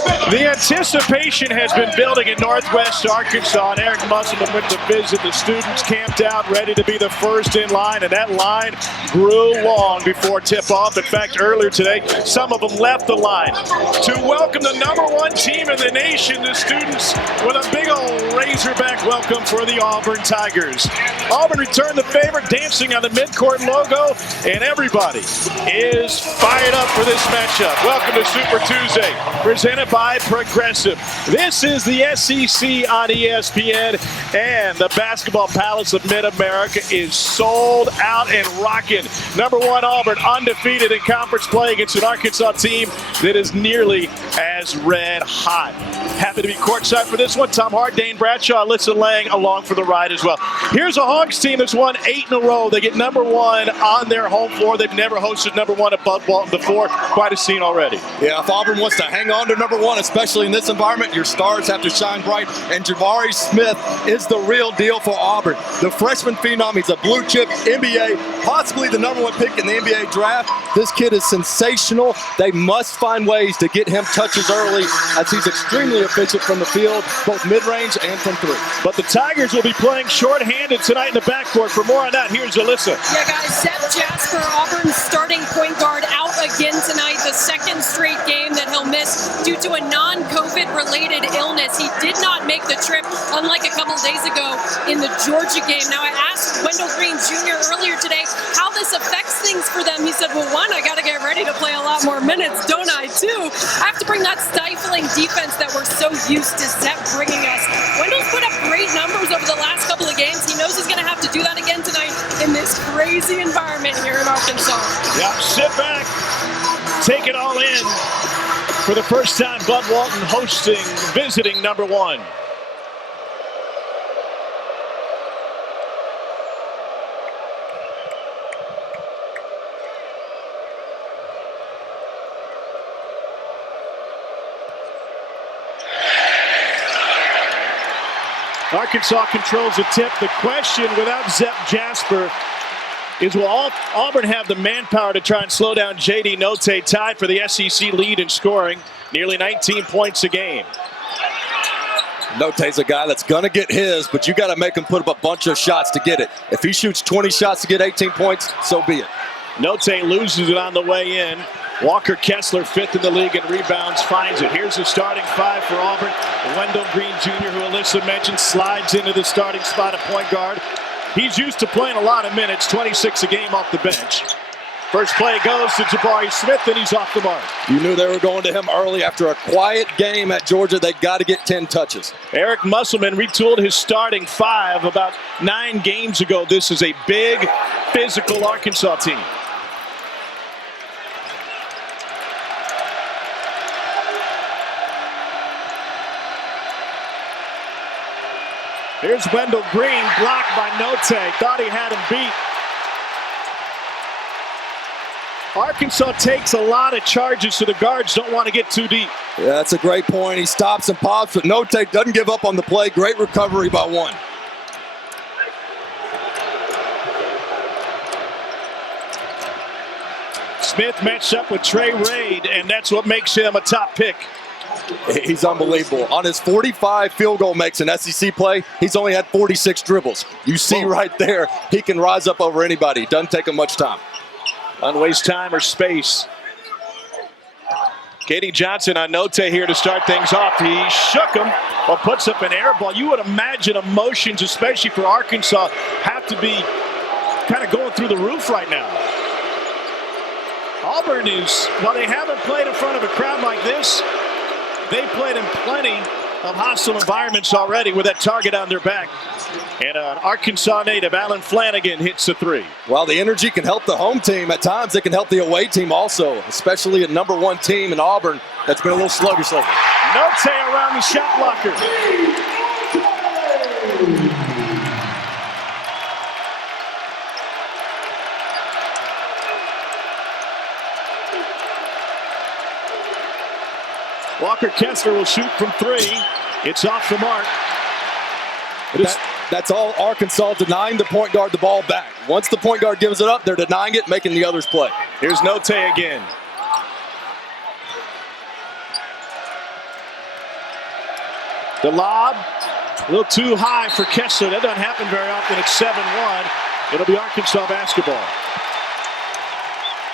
The anticipation has been building in Northwest Arkansas, and Eric Musselman went to visit. The students camped out, ready to be the first in line, and that line grew long before tip-off. In fact, earlier today, some of them left the line to welcome the #1 team in the nation, the students, with a big old Razorback welcome for the Auburn Tigers. Auburn returned the favor, dancing on the midcourt logo, and everybody is fired up for this matchup. Welcome to Super Tuesday, presented by Progressive. This is the SEC on ESPN, and the Basketball Palace of Mid-America is sold out and rocking. #1 Auburn undefeated in conference play against an Arkansas team that is nearly as red hot. Happy to be courtside for this one. Tom Hart, Dane Bradshaw, Alyssa Lang along for the ride as well. Here's a Hogs team that's won 8 in a row. They get #1 on their home floor. They've never hosted #1 at Bud Walton before. Quite a scene already. Yeah, if Auburn wants to hang on to #1, especially in this environment, your stars have to shine bright. And Jabari Smith is the real deal for Auburn. The freshman phenom, he's a blue chip NBA, possibly the #1 pick in the NBA draft. This kid is sensational. They must find ways to get him touches early, as he's extremely efficient from the field, both mid-range and from three. But the Tigers will be playing short-handed tonight in the backcourt. For more on that, here's Alyssa. Yeah, guys, Seth Jasper, Auburn's starting point guard, out again tonight, the second straight game that he'll miss due to a non-COVID related illness. He did not make the trip, unlike a couple days ago in the Georgia game. Now, I asked Wendell Green Jr. earlier today how this affects things for them. He said, well, one, I got to get ready to play a lot more minutes, don't I? Two, I have to bring that stifling defense that we're so used to Seth bringing us. Wendell's put up great numbers over the last couple of games. He knows he's going to have to do that again tonight in this crazy environment here in Arkansas. Yeah, sit back, take it all in. For the first time, Bud Walton visiting #1. Arkansas controls the tip. The question without Zep Jasper is, will Auburn have the manpower to try and slow down J.D. Notae, tied for the SEC lead in scoring, nearly 19 points a game. Notae's a guy that's going to get his, but you got to make him put up a bunch of shots to get it. If he shoots 20 shots to get 18 points, so be it. Notae loses it on the way in. Walker Kessler, 5th in the league in rebounds, finds it. Here's the starting 5 for Auburn. Wendell Green Jr., who Alyssa mentioned, slides into the starting spot at point guard. He's used to playing a lot of minutes, 26 a game off the bench. First play goes to Jabari Smith, and he's off the mark. You knew they were going to him early. After a quiet game at Georgia, they got to get 10 touches. Eric Musselman retooled his starting 5 about 9 games ago. This is a big, physical Arkansas team. Here's Wendell Green, blocked by Notae. Thought he had him beat. Arkansas takes a lot of charges, so the guards don't want to get too deep. Yeah, that's a great point. He stops and pops, but Notae doesn't give up on the play. Great recovery by one. Smith matched up with Trey Raid, and that's what makes him a top pick. He's unbelievable. On his 45 field goal makes an SEC play, he's only had 46 dribbles. You see right there, he can rise up over anybody. Doesn't take him much time. Doesn't waste time or space. Katie Johnson on Notae here to start things off. He shook him, but puts up an air ball. You would imagine emotions, especially for Arkansas, have to be kind of going through the roof right now. Auburn is, while they haven't played in front of a crowd like this, they played in plenty of hostile environments already with that target on their back. And an Arkansas native, Alan Flanagan, hits the 3. While the energy can help the home team, at times it can help the away team also, especially a #1 team in Auburn that's been a little sluggish lately. Notae around the shot blocker. Walker Kessler will shoot from 3. It's off the mark. That's all Arkansas, denying the point guard the ball back. Once the point guard gives it up, they're denying it, making the others play. Here's Notae again. The lob, a little too high for Kessler. That doesn't happen very often. It's 7-1. It'll be Arkansas basketball.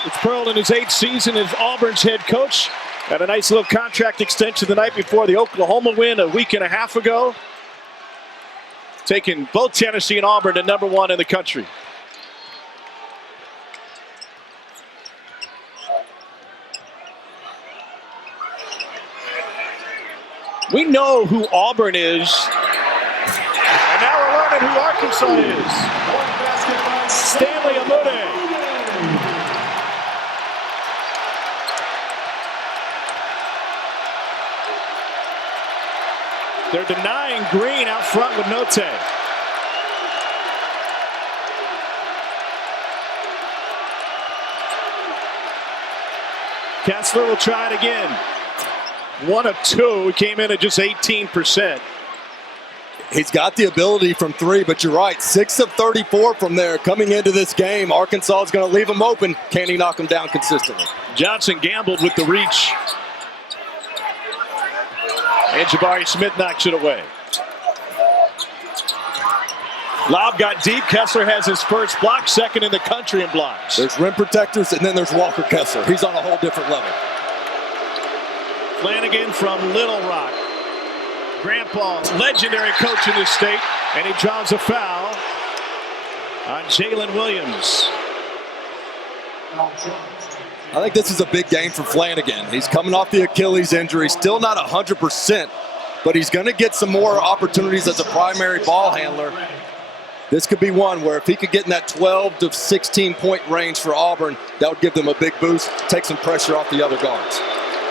It's Pearl in his 8th season as Auburn's head coach. Had a nice little contract extension the night before the Oklahoma win a week and a half ago. Taking both Tennessee and Auburn to #1 in the country. We know who Auburn is, and now we're learning who Arkansas is. Stanley Amude. They're denying Green out front with Note. Kessler will try it again. 1 of 2. He came in at just 18%. He's got the ability from 3, but you're right. 6 of 34 from there coming into this game. Arkansas is going to leave him open. Can he knock him down consistently? Johnson gambled with the reach. And Jabari Smith knocks it away. Lob got deep. Kessler has his first block, second in the country in blocks. There's rim protectors, and then there's Walker Kessler. He's on a whole different level. Flanagan from Little Rock. Grandpa, legendary coach in this state, and he draws a foul on Jalen Williams. I think this is a big game for Flanagan. He's coming off the Achilles injury, still not 100%, but he's going to get some more opportunities as a primary ball handler. This could be one where if he could get in that 12 to 16 point range for Auburn, that would give them a big boost, take some pressure off the other guards.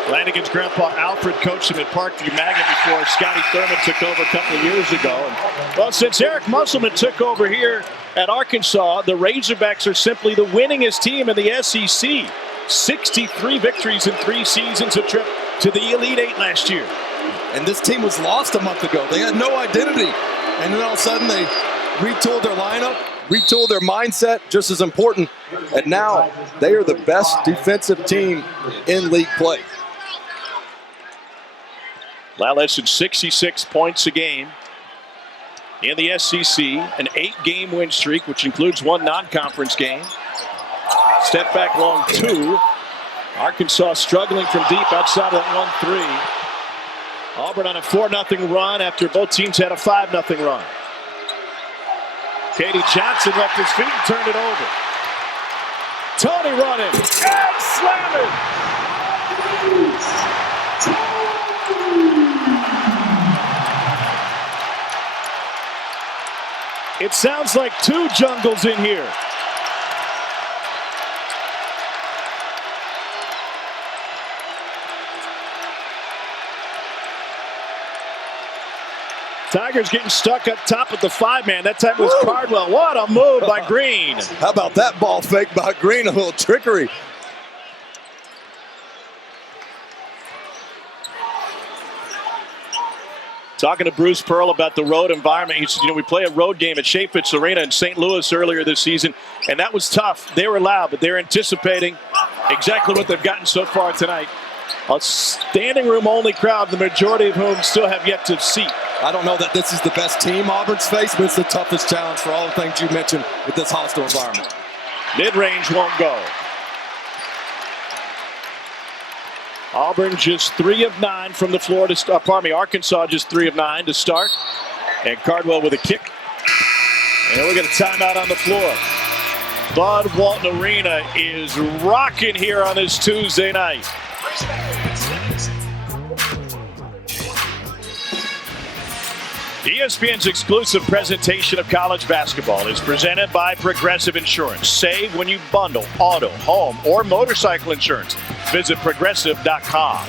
Flanagan's grandpa Alfred coached him at Parkview Magnet before Scotty Thurman took over a couple of years ago. And, well, since Eric Musselman took over here at Arkansas, the Razorbacks are simply the winningest team in the SEC. 63 victories in 3 seasons, a trip to the Elite Eight last year. And this team was lost a month ago. They had no identity. And then all of a sudden they retooled their lineup, retooled their mindset, just as important. And now they are the best defensive team in league play. Well, less than 66 points a game in the SEC, an 8-game win streak, which includes 1 non-conference game. Step back long 2. Arkansas struggling from deep outside of that 1-3. Auburn on a 4-0 run after both teams had a 5-0 run. Katie Johnson left his feet and turned it over. Tony running and slamming. It sounds like 2 jungles in here. Tigers getting stuck up top with the 5-man. That time was Cardwell. What a move by Green. How about that ball fake by Green? A little trickery. Talking to Bruce Pearl about the road environment. He said, we play a road game at Chaifetz Arena in St. Louis earlier this season, and that was tough. They were loud, but they're anticipating exactly what they've gotten so far tonight. A standing room only crowd, the majority of whom still have yet to seat. I don't know that this is the best team Auburn's faced, but it's the toughest challenge for all the things you mentioned with this hostile environment. Mid-range won't go. Auburn just 3 of 9 from the floor to start. Arkansas just 3 of 9 to start. And Cardwell with a kick. And we got a timeout on the floor. Bud Walton Arena is rocking here on this Tuesday night. ESPN's exclusive presentation of college basketball is presented by Progressive Insurance. Save when you bundle auto, home, or motorcycle insurance. Visit Progressive.com.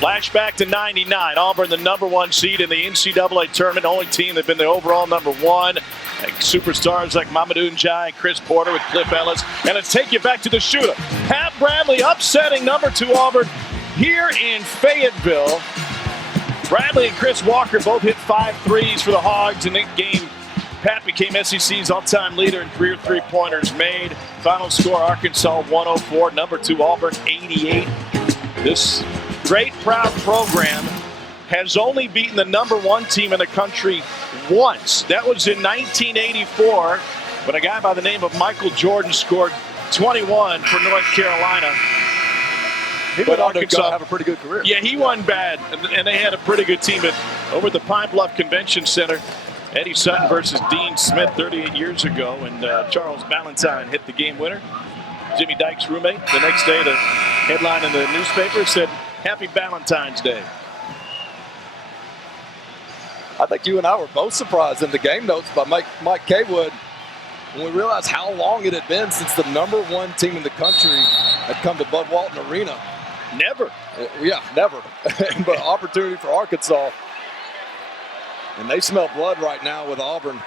Flashback to 99. Auburn, the #1 seed in the NCAA tournament. Only team that been the overall #1. Like superstars like Mamadou Ndiaye and Chris Porter with Cliff Ellis. And let's take you back to the shooter. Pat Bradley upsetting #2 Auburn here in Fayetteville. Bradley and Chris Walker both hit 5 threes for the Hogs in that game. Pat became SEC's all-time leader in career three-pointers made. Final score, Arkansas 104, #2 Auburn 88. This great, proud program has only beaten the #1 team in the country once. That was in 1984 when a guy by the name of Michael Jordan scored 21 for North Carolina. He went on to have a pretty good career. Yeah, he won bad, and they had a pretty good team. But over at the Pine Bluff Convention Center, Eddie Sutton versus Dean Smith 38 years ago, and Charles Ballantyne hit the game winner. Jimmy Dyke's roommate. The next day, the headline in the newspaper said, "Happy Valentine's Day." I think you and I were both surprised in the game notes by Mike Kaywood when we realized how long it had been since the #1 team in the country had come to Bud Walton Arena. Never. Yeah, never. But opportunity for Arkansas. And they smell blood right now with Auburn.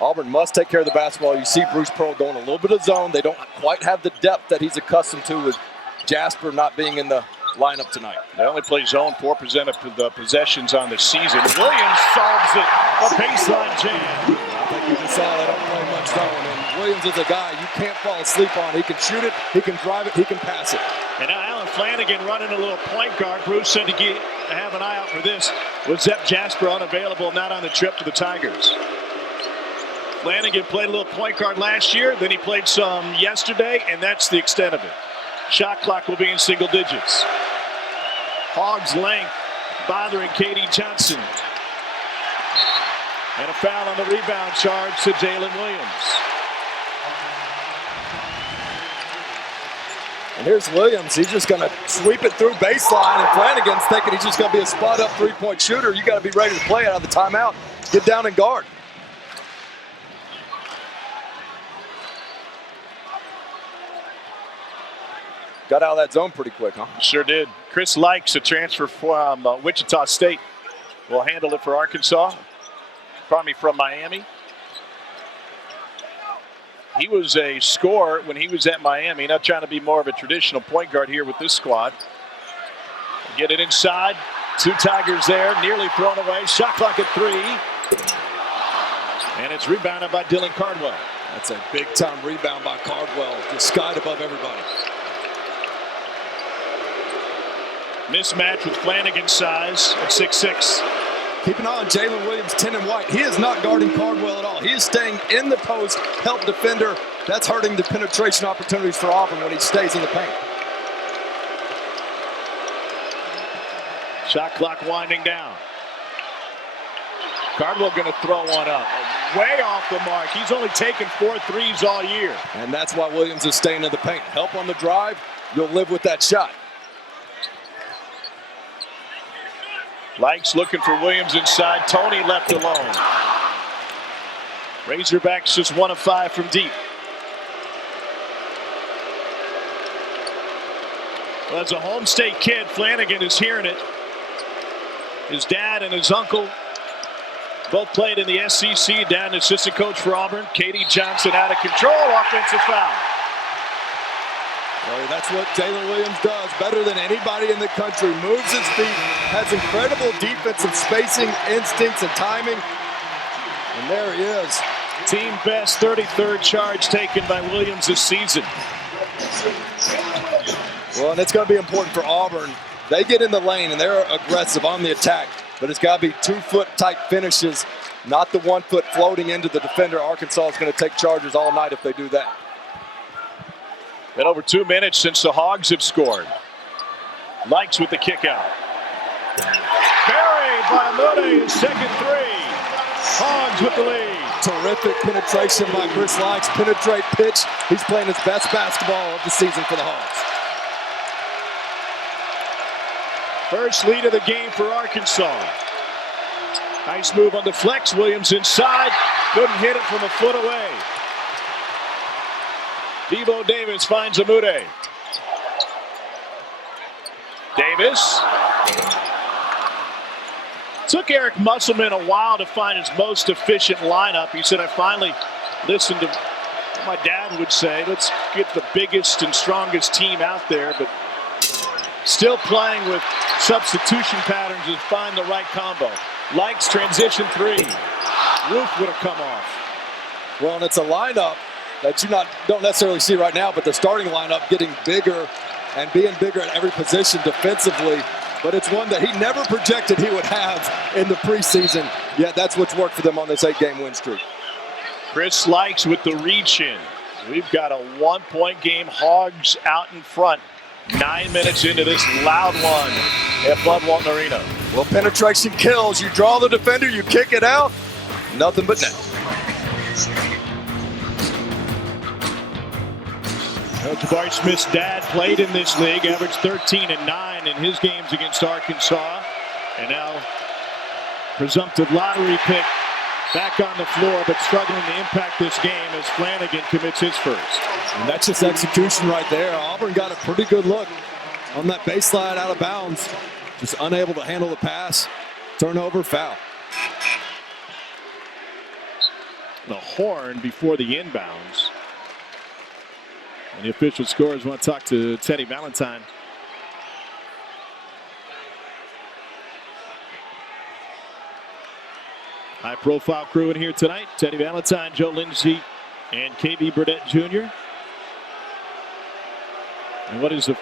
Auburn must take care of the basketball. You see Bruce Pearl going a little bit of zone. They don't quite have the depth that he's accustomed to with Jasper not being in the lineup tonight. They only play zone 4% of the possessions on the season. Williams solves it. A baseline jam. I think you just saw they don't play much zone. And Williams is a guy you can't fall asleep on. He can shoot it, he can drive it, he can pass it. And now Alan Flanagan running a little point guard. Bruce said to have an eye out for this. With Zep Jasper unavailable, not on the trip to the Tigers. Flanagan played a little point guard last year, then he played some yesterday, and that's the extent of it. Shot clock will be in single digits. Hogg's length bothering Katie Johnson. And a foul on the rebound charge to Jalen Williams. And here's Williams. He's just going to sweep it through baseline, and Flanagan's thinking he's just going to be a spot-up three-point shooter. You got to be ready to play out of the timeout. Get down and guard. Got out of that zone pretty quick, huh? Sure did. Chris Likes, a transfer from Wichita State, will handle it for Arkansas. Pardon me, from Miami. He was a scorer when he was at Miami. Not trying to be more of a traditional point guard here with this squad. Get it inside. 2 Tigers there, nearly thrown away. Shot clock at 3. And it's rebounded by Dylan Cardwell. That's a big-time rebound by Cardwell. Just skied above everybody. Mismatch with Flanagan's size at 6'6". Keep an eye on Jalen Williams, 10 and white. He is not guarding Cardwell at all. He is staying in the post, help defender. That's hurting the penetration opportunities for Auburn when he stays in the paint. Shot clock winding down. Cardwell going to throw one up. Way off the mark. He's only taken 4 threes all year. And that's why Williams is staying in the paint. Help on the drive, you'll live with that shot. Likes looking for Williams inside. Tony left alone. Razorbacks just 1 of 5 from deep. Well, as a home state kid, Flanagan is hearing it. His dad and his uncle both played in the SEC. Dad, an assistant coach for Auburn. Katie Johnson out of control. Offensive foul. Well, that's what Jalen Williams does better than anybody in the country. Moves his feet, has incredible defensive spacing, instincts, and timing. And there he is. Team best 33rd charge taken by Williams this season. Well, and it's going to be important for Auburn. They get in the lane, and they're aggressive on the attack. But it's got to be 2-foot type finishes, not the 1 foot floating into the defender. Arkansas is going to take charges all night if they do that. Been over 2 minutes since the Hogs have scored. Likes with the kick out. Buried by Moody, his second 3. Hogs with the lead. Terrific penetration by Chris Likes. Penetrate, pitch. He's playing his best basketball of the season for the Hogs. First lead of the game for Arkansas. Nice move on the flex. Williams inside. Couldn't hit it from a foot away. Devo Davis finds Amude. Davis. Took Eric Musselman a while to find his most efficient lineup. He said, I finally listened to what my dad would say. Let's get the biggest and strongest team out there, but still playing with substitution patterns and find the right combo. Likes transition 3. Roof would have come off. Well, and it's a lineup that you don't necessarily see right now, but the starting lineup getting bigger and being bigger at every position defensively. but it's one that he never projected he would have in the preseason. Yet that's what's worked for them on this 8-game win streak. Chris Likes with the reach in. We've got a 1-point game. Hogs out in front. 9 minutes into this loud one at Bud Walton Arena. Well, penetration kills. You draw the defender, you kick it out. Nothing but net. Jabari Smith's dad played in this league, averaged 13 and 9 in his games against Arkansas. And now, presumptive lottery pick back on the floor, but struggling to impact this game as Flanagan commits his first. And that's just execution right there. Auburn got a pretty good look on that baseline out of bounds. Just unable to handle the pass. Turnover, foul. The horn before the inbounds. And the official scorers want to talk to Teddy Valentine. High-profile crew in here tonight. Teddy Valentine, Joe Lindsey, and KB Burdett Jr. And what is the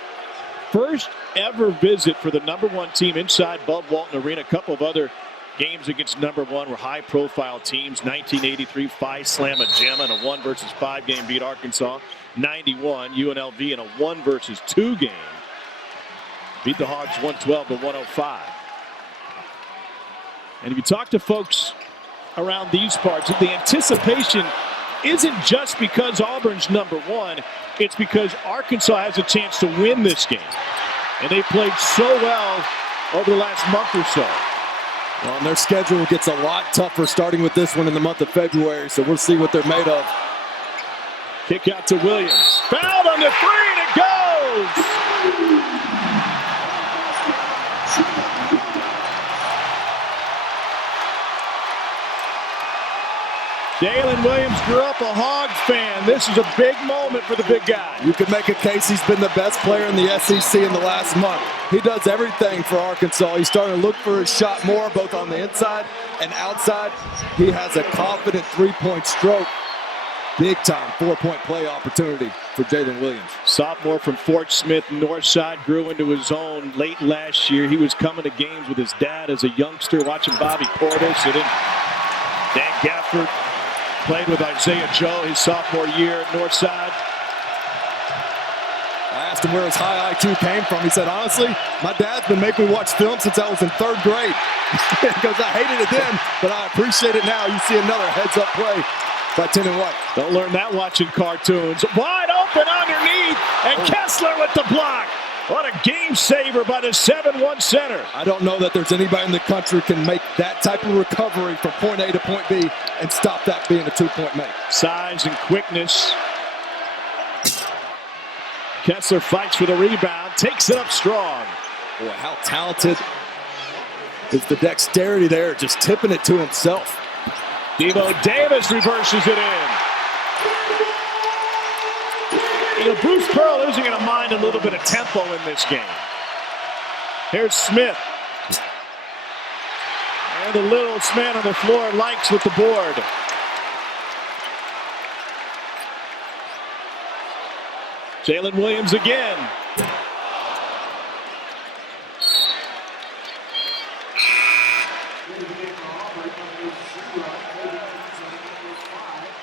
first ever visit for the #1 team inside Bud Walton Arena? A couple of other games against #1 were high-profile teams. 1983, Phi Slamma Jamma in a 1-versus-5 game beat Arkansas. 91, UNLV in a 1-versus-2 game beat the Hogs 112-105. And if you talk to folks around these parts, the anticipation isn't just because Auburn's #1, it's because Arkansas has a chance to win this game. And they played so well over the last month or so. Well, and their schedule gets a lot tougher starting with this one in the month of February, so we'll see what they're made of. Kick out to Williams. Fouled on the 3 and it goes! Jalen Williams grew up a Hog fan. This is a big moment for the big guy. You could make a case he's been the best player in the SEC in the last month. He does everything for Arkansas. He's starting to look for his shot more, both on the inside and outside. He has a confident three-point stroke. Big-time 4-point play opportunity for Jalen Williams. Sophomore from Fort Smith, Northside, grew into his own late last year. He was coming to games with his dad as a youngster, watching Bobby Portis. And then Dan Gafford played with Isaiah Joe his sophomore year at Northside. I asked him where his high IQ came from. He said, honestly, my dad's been making me watch film since I was in 3rd grade. He goes, I hated it then, but I appreciate it now. You see another heads-up play by Tenen White. Don't learn that watching cartoons. Wide open underneath, and Kessler with the block. What a game saver by the 7-1 center. I don't know that there's anybody in the country can make that type of recovery from point A to point B and stop that being a 2-point make. Size and quickness. Kessler fights for the rebound, takes it up strong. Boy, how talented is the dexterity there, just tipping it to himself. Devo Davis reverses it in. You know, Bruce Pearl isn't going to mind a little bit of tempo in this game. Here's Smith. And the littlest man on the floor, Likes with the board. Jalen Williams again.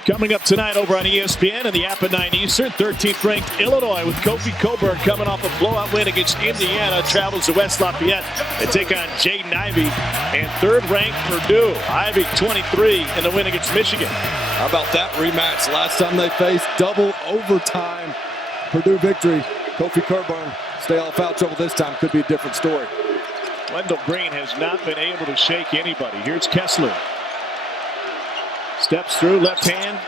Coming up tonight over on ESPN and the app at 9 Eastern, 13th ranked Illinois with Kofi Coburn coming off a blowout win against Indiana. Travels to West Lafayette and take on Jaden Ivey. And 3rd ranked Purdue. Ivey 23 in the win against Michigan. How about that rematch? Last time they faced double overtime Purdue victory. Kofi Coburn stay out of foul trouble this time. Could be a different story. Wendell Green has not been able to shake anybody. Here's Kessler. Steps through, left hand.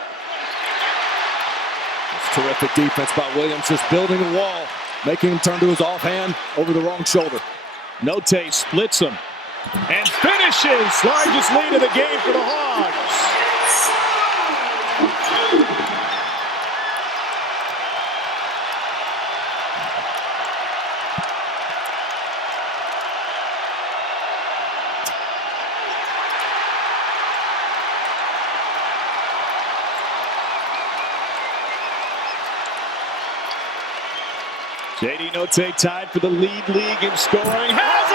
It's terrific defense by Williams, just building a wall, making him turn to his offhand over the wrong shoulder. Note splits him and finishes. Largest lead of the game for the Hogs. J.D. Note tied for the lead in scoring. Has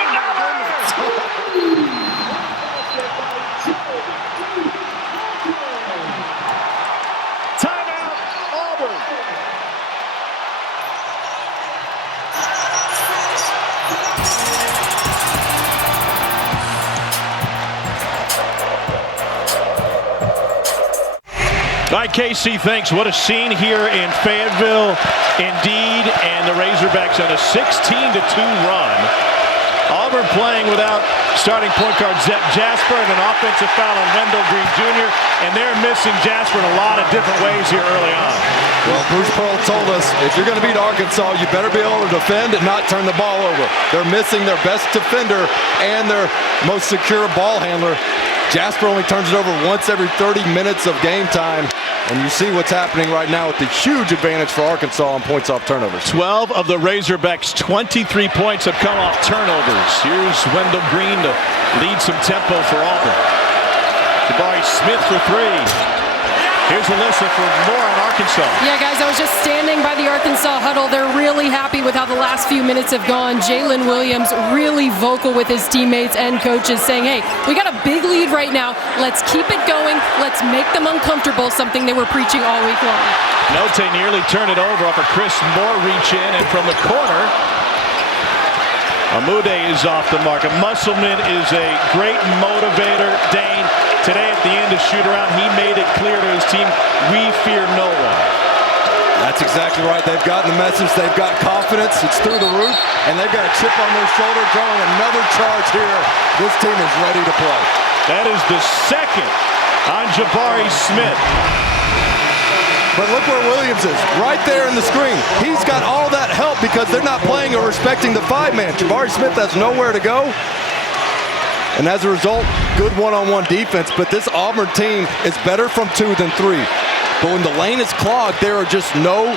All right, KC, thanks. What a scene here in Fayetteville, indeed, and the Razorbacks on a 16-2 run. Auburn playing without starting point guard Zep Jasper, and an offensive foul on Wendell Green Jr., and they're missing Jasper in a lot of different ways here early on. Well, Bruce Pearl told us, if you're going to beat Arkansas, you better be able to defend and not turn the ball over. They're missing their best defender and their most secure ball handler. Jasper only turns it over once every 30 minutes of game time. And you see what's happening right now with the huge advantage for Arkansas on points off turnovers. 12 of the Razorbacks' 23 points have come off turnovers. Here's Wendell Green to lead some tempo for Auburn. Jabari Smith for three. Here's Alyssa for more on Arkansas. Yeah, guys, I was just standing by the Arkansas huddle. They're really happy with how the last few minutes have gone. Jalen Williams really vocal with his teammates and coaches saying, hey, we got a big lead right now. Let's keep it going. Let's make them uncomfortable, something they were preaching all week long. Note nearly turned it over off a Chris Moore reach in, and from the corner, Amude is off the mark. Musselman is a great motivator. Dane, today at the end of shoot-around, he made it clear to his team, we fear no one. That's exactly right. They've gotten the message. They've got confidence. It's through the roof, and they've got a chip on their shoulder, drawing another charge here. This team is ready to play. That is the second on Jabari Smith. But look where Williams is, right there in the screen. He's got all that help because they're not playing or respecting the five-man. Jabari Smith has nowhere to go. And as a result, good one-on-one defense. But this Auburn team is better from two than three. But when the lane is clogged, there are just no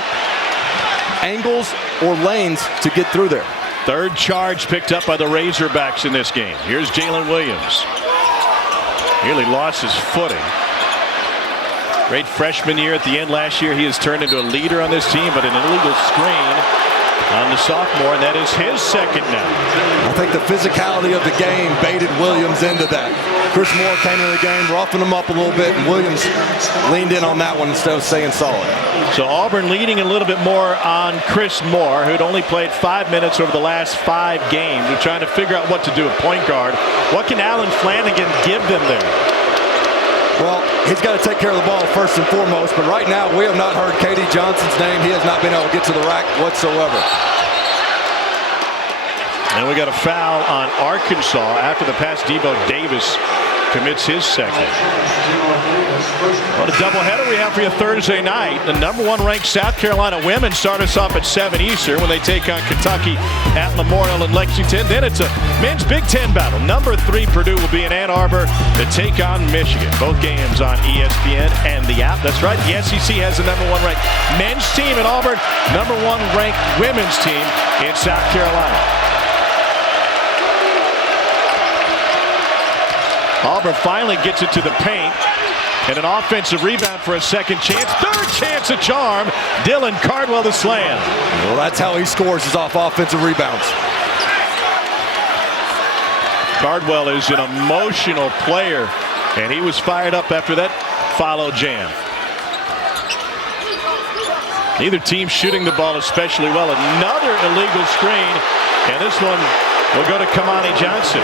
angles or lanes to get through there. Third charge picked up by the Razorbacks in this game. Here's Jalen Williams. Nearly lost his footing. Great freshman year at the end last year. He has turned into a leader on this team, but an illegal screen on the sophomore, and that is his second now. I think the physicality of the game baited Williams into that. Chris Moore came into the game, roughing him up a little bit, and Williams leaned in on that one instead of staying solid. So Auburn leading a little bit more on Chris Moore, who'd only played 5 minutes over the last 5 games. They're trying to figure out what to do at point guard. What can Alan Flanagan give them there? Well, he's got to take care of the ball first and foremost, but right now we have not heard K.D. Johnson's name. He has not been able to get to the rack whatsoever. And we got a foul on Arkansas after the pass. Debo Davis commits his second. What a doubleheader we have for you Thursday night. The #1 ranked South Carolina women start us off at 7 Eastern when they take on Kentucky at Memorial in Lexington. Then it's a men's Big Ten battle. #3 Purdue will be in Ann Arbor to take on Michigan. Both games on ESPN and the app. That's right, the SEC has the #1 ranked men's team in Auburn, #1 ranked women's team in South Carolina. Auburn finally gets it to the paint, and an offensive rebound for a second chance. Third chance at charm. Dylan Cardwell the slam. Well, that's how he scores, is off offensive rebounds. Cardwell is an emotional player, and he was fired up after that follow jam. Neither team shooting the ball especially well. Another illegal screen, and this one will go to Kamani Johnson.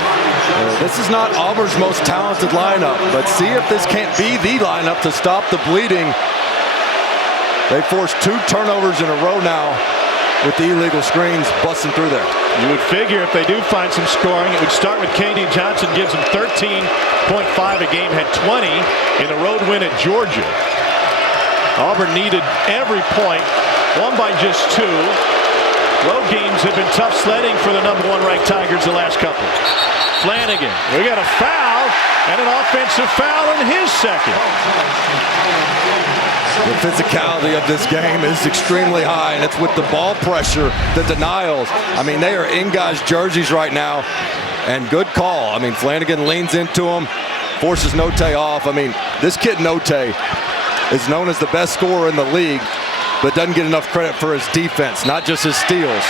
This is not Auburn's most talented lineup, but see if this can't be the lineup to stop the bleeding. They forced 2 turnovers in a row now with the illegal screens busting through there. You would figure if they do find some scoring, it would start with K.D. Johnson, gives them 13.5 a game, had 20 in a road win at Georgia. Auburn needed every point, won by just 2. Road games have been tough sledding for the #1 ranked Tigers the last couple. Flanagan, we got a foul and an offensive foul in his second. The physicality of this game is extremely high, and it's with the ball pressure, the denials. I mean, they are in guys' jerseys right now, and good call. I mean, Flanagan leans into him, forces Note off. I mean, this kid Note is known as the best scorer in the league, but doesn't get enough credit for his defense, not just his steals,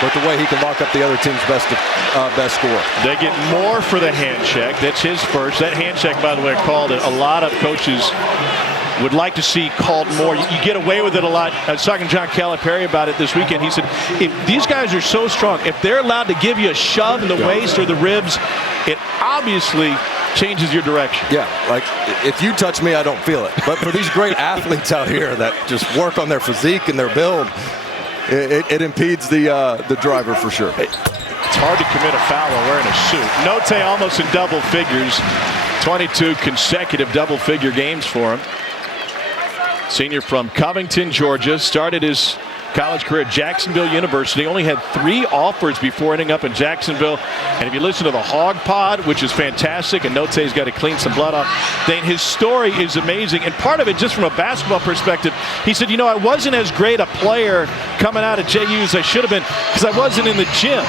but the way he can lock up the other team's best score. They get more for the hand check. That's his first. That hand check, by the way, called it. A lot of coaches would like to see called more. You get away with it a lot. I was talking to John Calipari about it this weekend. He said, if these guys are so strong, if they're allowed to give you a shove in the waist or the ribs, it obviously changes your direction. Yeah, like if you touch me, I don't feel it. But for these great athletes out here that just work on their physique and their build, it impedes the driver for sure. It's hard to commit a foul while wearing a suit. Note almost in double figures. 22 consecutive double-figure games for him. Senior from Covington, Georgia. Started his college career at Jacksonville University. Only had 3 offers before ending up in Jacksonville. And if you listen to the Hog Pod, which is fantastic, and Note's got to clean some blood off, then his story is amazing. And part of it, just from a basketball perspective, he said, you know, I wasn't as great a player coming out of JU as I should have been because I wasn't in the gym.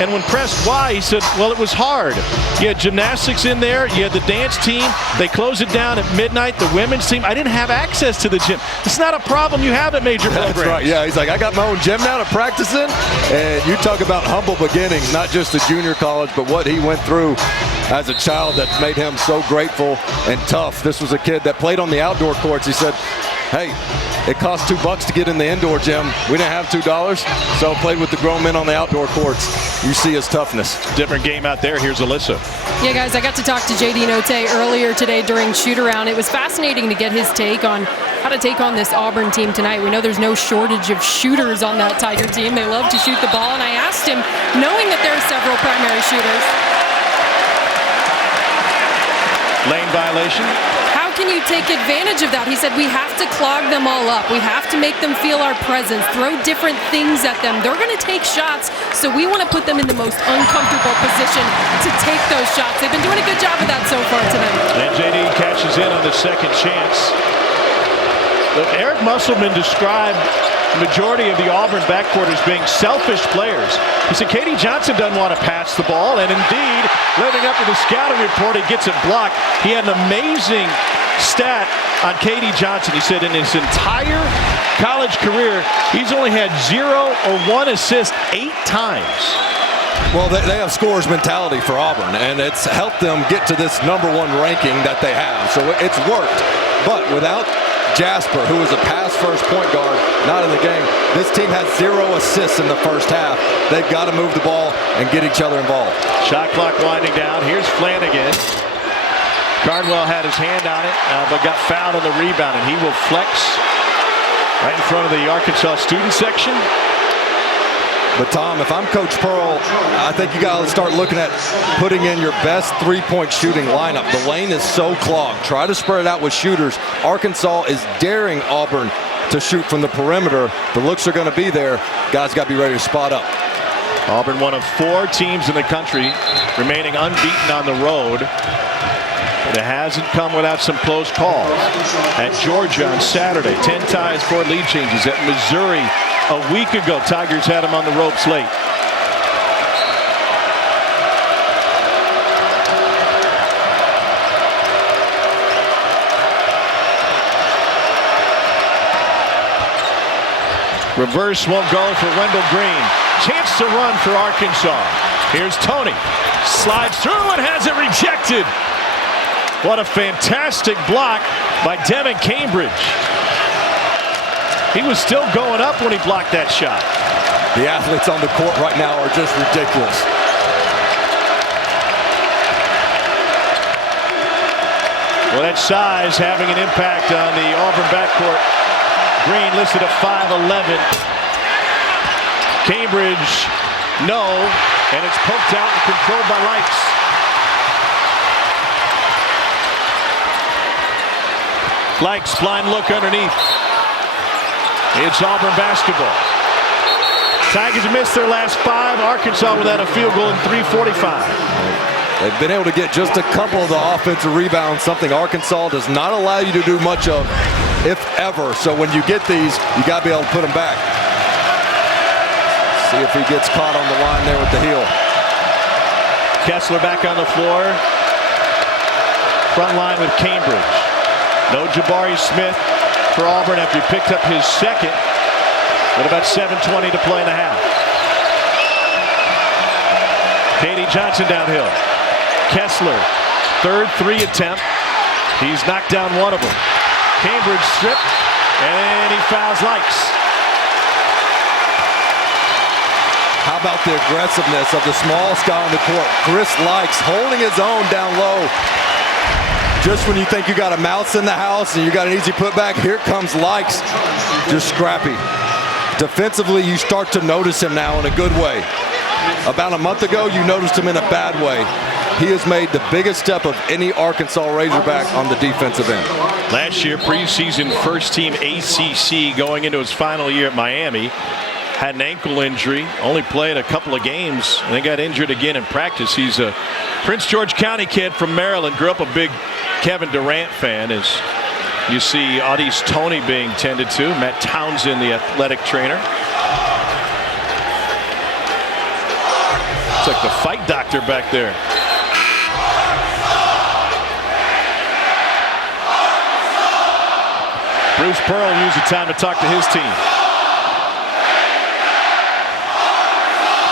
And when pressed why, he said, well, it was hard. You had gymnastics in there. You had the dance team. They closed it down at midnight. The women's team. I didn't have access to the gym. It's not a problem you have at major programs. That's right. Yeah, he's like, I got my own gym now to practice in. And you talk about humble beginnings, not just the junior college, but what he went through as a child that made him so grateful and tough. This was a kid that played on the outdoor courts. He said, hey, it cost $2 to get in the indoor gym. We didn't have $2, so played with the grown men on the outdoor courts. You see his toughness. Different game out there. Here's Alyssa. Yeah, guys, I got to talk to J.D. Note earlier today during shoot-around. It was fascinating to get his take on how to take on this Auburn team tonight. We know there's no shortage of shooters on that Tiger team. They love to shoot the ball, and I asked him, knowing that there are several primary shooters. Lane violation. How can you take advantage of that? He said, we have to clog them all up. We have to make them feel our presence, throw different things at them. They're going to take shots, so we want to put them in the most uncomfortable position to take those shots. They've been doing a good job of that so far tonight. And JD catches in on the second chance. Eric Musselman described the majority of the Auburn backcourt as being selfish players. He said Katie Johnson doesn't want to pass the ball, and indeed, living up to the scouting report, he gets it blocked. He had an amazing stat on Katie Johnson. He said in his entire college career, he's only had 0 or 1 assist 8 times. Well, they have scorer's mentality for Auburn, and it's helped them get to this #1 ranking that they have. So it's worked. But without Jasper, who is a pass-first point guard, not in the game, this team has 0 assists in the first half. They've got to move the ball and get each other involved. Shot clock winding down. Here's Flanagan. Cardwell had his hand on it, but got fouled on the rebound, and he will flex right in front of the Arkansas student section. But Tom, if I'm Coach Pearl, I think you got to start looking at putting in your best three-point shooting lineup. The lane is so clogged. Try to spread it out with shooters. Arkansas is daring Auburn to shoot from the perimeter. The looks are going to be there. Guys got to be ready to spot up. Auburn, one of 4 teams in the country remaining unbeaten on the road. But it hasn't come without some close calls. At Georgia on Saturday, 10 ties, 4 lead changes. At Missouri a week ago, Tigers had them on the ropes late. Reverse won't go for Wendell Green. Chance to run for Arkansas. Here's Tony. Slides through and has it rejected. What a fantastic block by Devin Cambridge. He was still going up when he blocked that shot. The athletes on the court right now are just ridiculous. Well, that size having an impact on the Auburn backcourt. Green listed at 5'11". Cambridge, no, and it's poked out and controlled by Likes. Likes, blind look underneath. It's Auburn basketball. Tigers have missed their last 5. Arkansas without a field goal in 3:45. They've been able to get just a couple of the offensive rebounds, something Arkansas does not allow you to do much of, if ever. So when you get these, you got to be able to put them back. See if he gets caught on the line there with the heel. Kessler back on the floor. Front line with Cambridge. No Jabari Smith for Auburn after he picked up his second with about 7:20 to play in the half. Katie Johnson downhill. Kessler, third 3 attempt. He's knocked down one of them. Cambridge stripped, and he fouls Likes. How about the aggressiveness of the smallest guy on the court? Chris Likes holding his own down low. just when you think you got a mouse in the house and you got an easy putback, here comes Likes, just scrappy. Defensively, you start to notice him now in a good way. About a month ago, you noticed him in a bad way. He has made the biggest step of any Arkansas Razorback on the defensive end. Last year, preseason first team ACC going into his final year at Miami. Had an ankle injury, only played a couple of games, and then got injured again in practice. He's a Prince George County kid from Maryland, grew up a big Kevin Durant fan, as you see Audis Toney being tended to. Matt Townsend, the athletic trainer. It's like the fight doctor back there. Bruce Pearl used the time to talk to his team.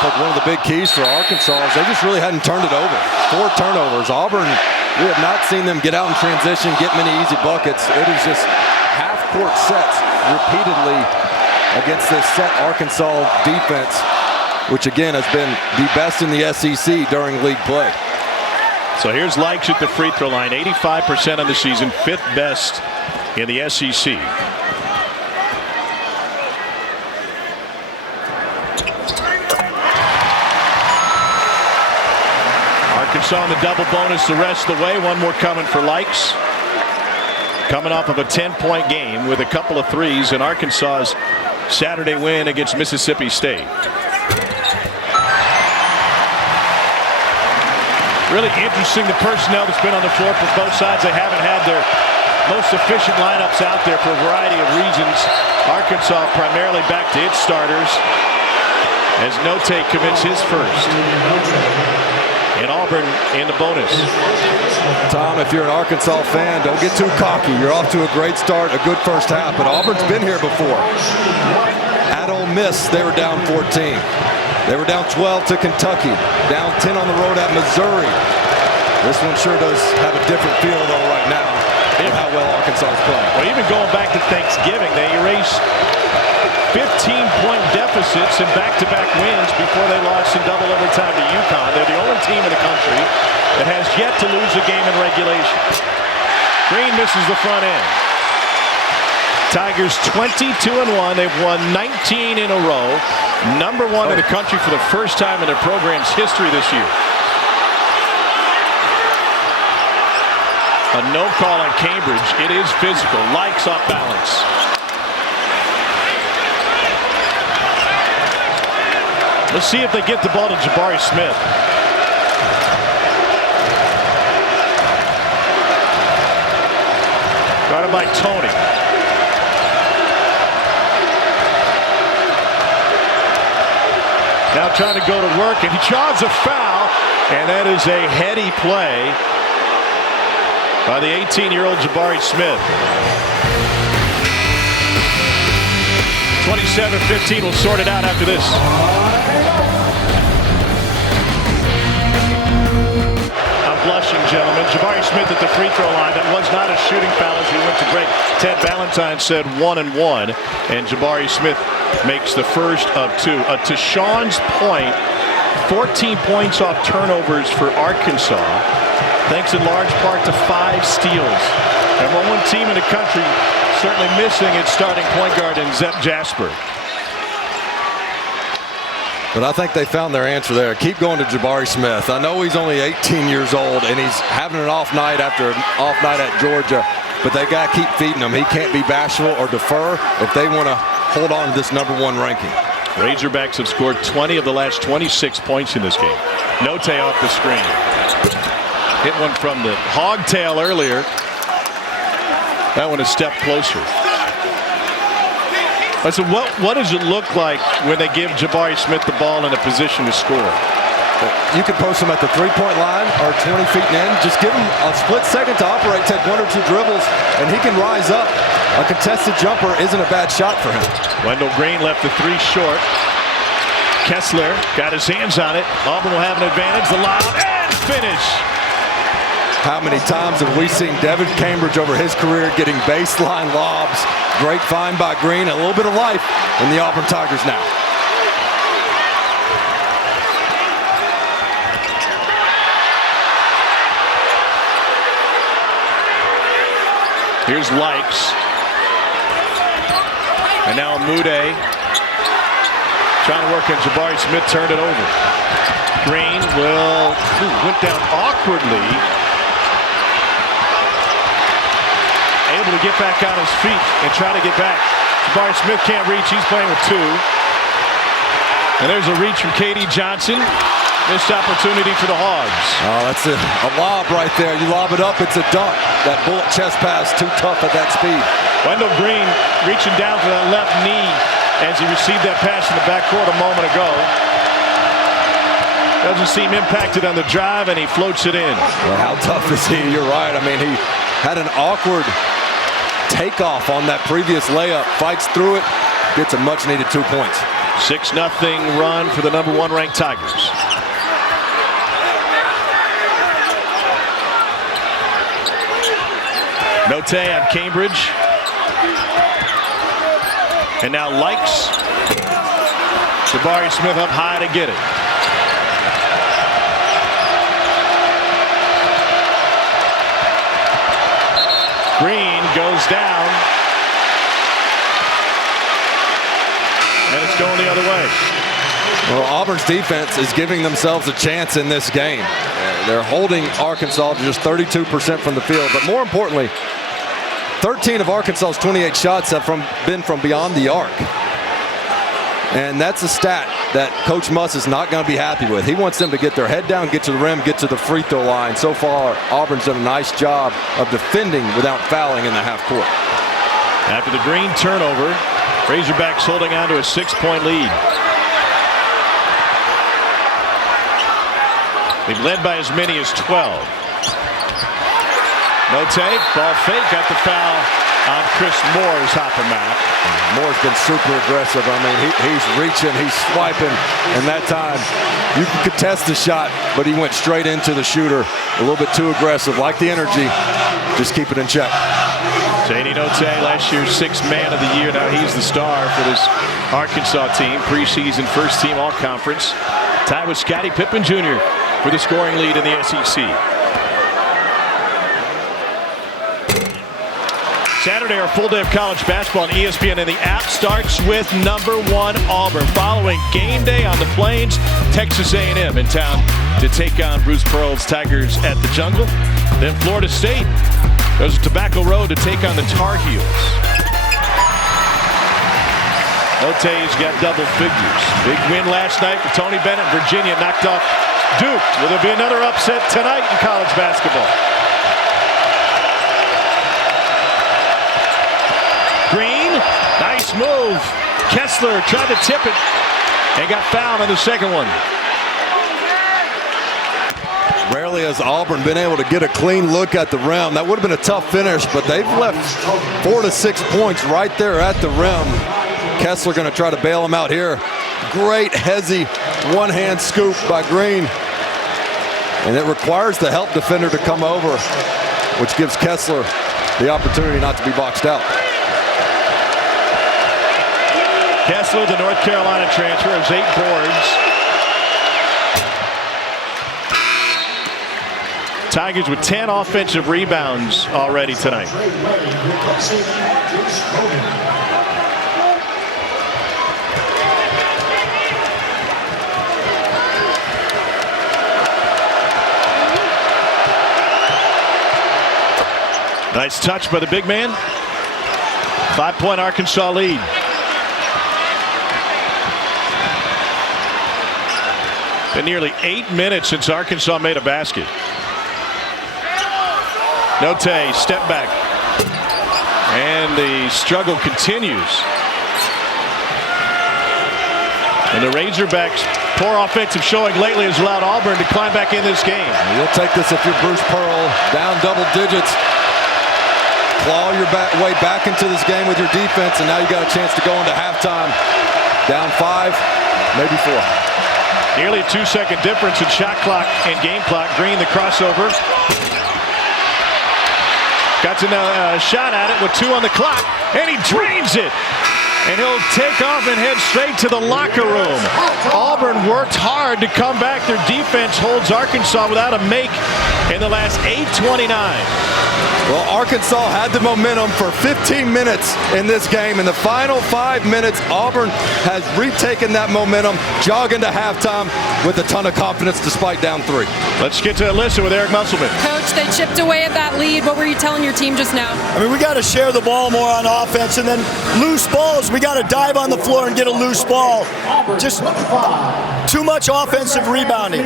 Like one of the big keys for Arkansas is they just really hadn't turned it over. 4 turnovers. Auburn, we have not seen them get out in transition, get many easy buckets. It is just half-court sets repeatedly against this set Arkansas defense, which again has been the best in the SEC during league play. So here's Likes at the free throw line, 85% on the season, 5th best in the SEC. Arkansas in the double bonus the rest of the way. One more coming for Likes. Coming off of a 10-point game with a couple of threes in Arkansas's Saturday win against Mississippi State. Really interesting, the personnel that's been on the floor for both sides. They haven't had their most efficient lineups out there for a variety of reasons. Arkansas primarily back to its starters as Note commits his first. And Auburn in the bonus. Tom, if you're an Arkansas fan, don't get too cocky. You're off to a great start, a good first half, but Auburn's been here before. At Ole Miss, they were down 14. They were down 12 to Kentucky, down 10 on the road at Missouri. This one sure does have a different feel, though, right now, of how well Arkansas is playing. Well, even going back to Thanksgiving, they erased 15-point deficits in back-to-back wins before they lost in double overtime to UConn. They're the only team in the country that has yet to lose a game in regulation. Green misses the front end. Tigers 22-1. They've won 19 in a row. #1 in the country for the first time in their program's history this year. A no call on Cambridge. It is physical. Likes off balance. Let's see if they get the ball to Jabari Smith. Guarded by Toney. Now trying to go to work, and he draws a foul, and that is a heady play by the 18-year-old Jabari Smith. 27-15 will sort it out after this. I'm blushing, gentlemen. Jabari Smith at the free throw line. That was not a shooting foul as we went to break. Ted Valentine said 1-1, and Jabari Smith makes the first of 2. To Sean's point, 14 points off turnovers for Arkansas, thanks in large part to 5 steals. #1 team in the country, certainly missing its starting point guard in Zep Jasper. But I think they found their answer there. Keep going to Jabari Smith. I know he's only 18 years old and he's having an off night after an off night at Georgia, but they got to keep feeding him. He can't be bashful or defer if they want to hold on to this #1 ranking. Razorbacks have scored 20 of the last 26 points in this game. Note off the screen. Hit one from the hog tail earlier. That one a step closer. So what does it look like when they give Jabari Smith the ball in a position to score? You can post him at the three-point line or 20 feet in. Just give him a split second to operate, take 1 or 2 dribbles, and he can rise up. A contested jumper isn't a bad shot for him. Wendell Green left the 3 short. Kessler got his hands on it. Auburn will have an advantage. The lob and finish. How many times have we seen Devin Cambridge over his career getting baseline lobs? Great find by Green. A little bit of life in the Auburn Tigers now. Here's Likes. And now Amude trying to work on Jabari Smith, turned it over. Green went down awkwardly. Able to get back on his feet and try to get back. Jabari Smith can't reach. He's playing with 2. And there's a reach from KD Johnson. Missed opportunity for the Hogs. Oh, that's a lob right there. You lob it up, it's a dunk. That bullet chest pass, too tough at that speed. Wendell Green reaching down for that left knee as he received that pass in the backcourt a moment ago. Doesn't seem impacted on the drive, and he floats it in. Well, how tough is he? You're right. I mean, he had an awkward takeoff on that previous layup. Fights through it, gets a much-needed 2 points. 6-0 run for the #1 ranked Tigers. Note on Cambridge. And now Likes. Jabari Smith up high to get it. Green goes down. And it's going the other way. Well, Auburn's defense is giving themselves a chance in this game. They're holding Arkansas to just 32% from the field. But more importantly, 13 of Arkansas's 28 shots have been from beyond the arc. And that's a stat that Coach Muss is not going to be happy with. He wants them to get their head down, get to the rim, get to the free throw line. So far, Auburn's done a nice job of defending without fouling in the half court. After the Green turnover, Razorbacks holding on to a 6-point lead. They've led by as many as 12. Note, ball fake, got the foul on Chris Moore's hopping out. Moore's been super aggressive. I mean, he's reaching, he's swiping, and that time you can contest the shot, but he went straight into the shooter. A little bit too aggressive, like the energy. Just keep it in check. Taney Note, last year's 6th man of the year. Now he's the star for this Arkansas team. Preseason first team all-conference. Tied with Scottie Pippen Jr. for the scoring lead in the SEC. Saturday, our full day of college basketball on ESPN, and the app starts with #1 Auburn. Following game day on the Plains, Texas A&M in town to take on Bruce Pearl's Tigers at the Jungle. Then Florida State goes to Tobacco Road to take on the Tar Heels. Note's got double figures. Big win last night for Tony Bennett. Virginia knocked off Duke. Will there be another upset tonight in college basketball? Green, nice move. Kessler tried to tip it and got fouled on the second one. Rarely has Auburn been able to get a clean look at the rim. That would have been a tough finish, but they've left 4 to 6 points right there at the rim. Kessler going to try to bail him out here. Great hezzy one-hand scoop by Green. And it requires the help defender to come over, which gives Kessler the opportunity not to be boxed out. Kessler, the North Carolina transfer, has 8 boards. Tigers with 10 offensive rebounds already tonight. Nice touch by the big man. 5-point Arkansas lead. Been nearly 8 minutes since Arkansas made a basket. Note, step back. And the struggle continues. And the Razorbacks' poor offensive showing lately has allowed Auburn to climb back in this game. You'll take this if you're Bruce Pearl, down double digits. Claw your way back into this game with your defense, and now you got a chance to go into halftime. Down 5, maybe 4. Nearly a 2-second difference in shot clock and game clock. Green, the crossover. Got a shot at it with 2 on the clock, and he drains it. And he'll take off and head straight to the locker room. Auburn worked hard to come back. Their defense holds Arkansas without a make in the last 8:29. Well, Arkansas had the momentum for 15 minutes in this game. In the final 5 minutes, Auburn has retaken that momentum, jogging to halftime with a ton of confidence despite down 3. Let's get to Alyssa with Eric Musselman. Coach, they chipped away at that lead. What were you telling your team just now? I mean, we got to share the ball more on offense, and then loose balls. We got to dive on the floor and get a loose ball. Just too much offensive rebounding.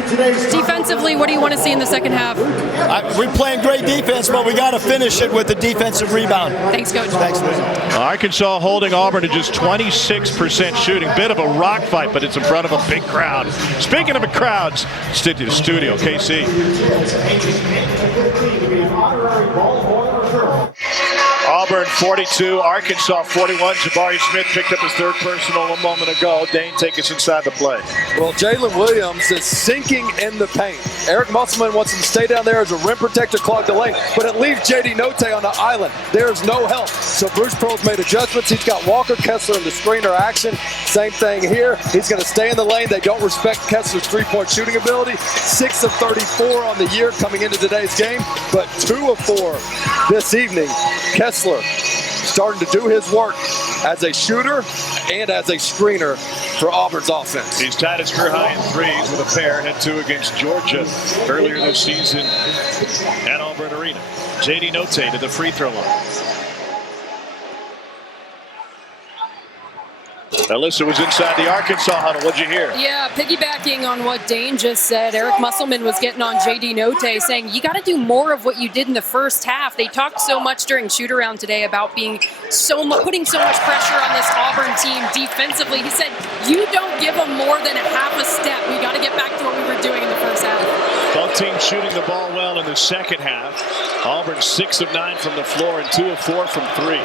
Defensively, what do you want to see in the second half? We're playing great defense, but we got to finish it with a defensive rebound. Thanks, Coach. Thanks, Liz. Arkansas holding Auburn to just 26% shooting. Bit of a rock fight, but it's in front of a big crowd. Speaking of crowds, stick to the studio, KC. Auburn 42, Arkansas 41. Jabari Smith picked up his third personal a moment ago. Dane, take us inside the play. Well, Jalen Williams is sinking in the paint. Eric Musselman wants him to stay down there as a rim protector, clog the lane, but it leaves J.D. Note on the island. There's no help. So Bruce Pearl's made adjustments. He's got Walker Kessler in the screener action. Same thing here. He's going to stay in the lane. They don't respect Kessler's three-point shooting ability. 6 of 34 on the year coming into today's game, but 2 of 4 this evening. Kessler starting to do his work as a shooter and as a screener for Auburn's offense. He's tied his career high in threes with a pair. Had 2 against Georgia earlier this season at Auburn Arena. J.D. Note to the free throw line. Alyssa was inside the Arkansas huddle. What'd you hear? Yeah, piggybacking on what Dane just said, Eric Musselman was getting on J.D. Note saying, you got to do more of what you did in the first half. They talked so much during shoot-around today about being putting so much pressure on this Auburn team defensively. He said, you don't give them more than a half a step. We got to get back to what we were doing in the first half. Both teams shooting the ball well in the second half. Auburn 6 of 9 from the floor and 2 of 4 from 3.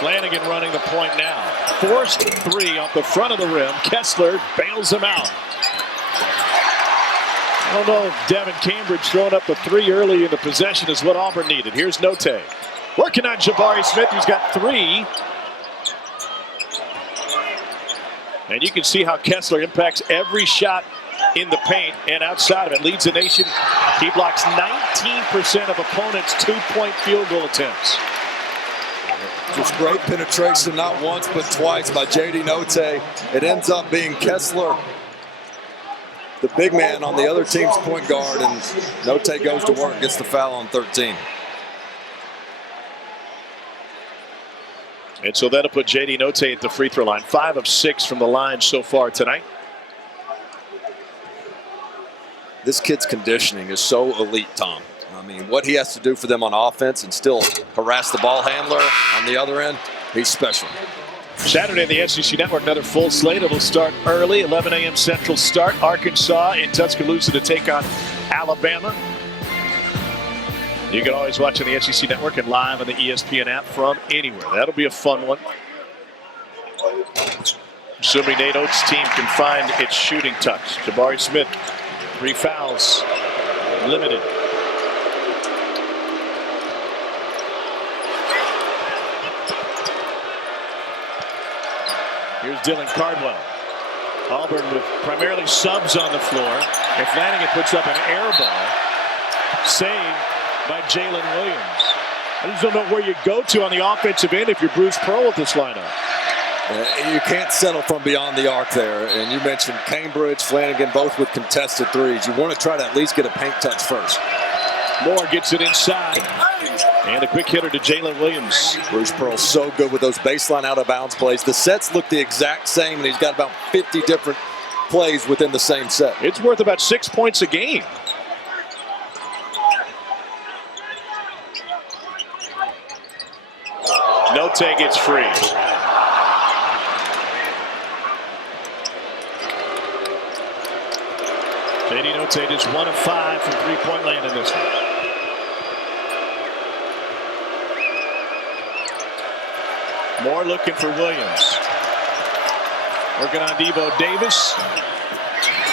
Flanagan running the point now. Forced 3 off the front of the rim. Kessler bails him out. I don't know if Devin Cambridge throwing up the 3 early in the possession is what Auburn needed. Here's Note. Working on Jabari Smith, who's got 3. And you can see how Kessler impacts every shot in the paint and outside of it. Leads the nation. He blocks 19% of opponents' 2-point field goal attempts. Just great penetration, not once but twice by J.D. Note. It ends up being Kessler, the big man on the other team's point guard, and Note goes to work, gets the foul on 13. And so that'll put J.D. Note at the free throw line. 5 of 6 from the line so far tonight. This kid's conditioning is so elite, Tom. I mean, what he has to do for them on offense and still harass the ball handler on the other end, he's special. Saturday in the SEC Network, another full slate. It'll start early, 11 a.m. Central start. Arkansas in Tuscaloosa to take on Alabama. You can always watch on the SEC Network and live on the ESPN app from anywhere. That'll be a fun one. Assuming Nate Oates' team can find its shooting touch. Jabari Smith, 3 fouls, limited. Here's Dylan Cardwell. Auburn with primarily subs on the floor. And Flanagan puts up an air ball. Saved by Jalen Williams. I just don't know where you go to on the offensive end if you're Bruce Pearl with this lineup. You can't settle from beyond the arc there. And you mentioned Cambridge, Flanagan, both with contested threes. You want to try to at least get a paint touch first. Moore gets it inside. And a quick hitter to Jalen Williams. Bruce Pearl so good with those baseline out-of-bounds plays. The sets look the exact same, and he's got about 50 different plays within the same set. It's worth about 6 points a game. Note gets free. J.D. Note is 1 of 5 from three-point land in this one. Moore looking for Williams. Working on Devo Davis.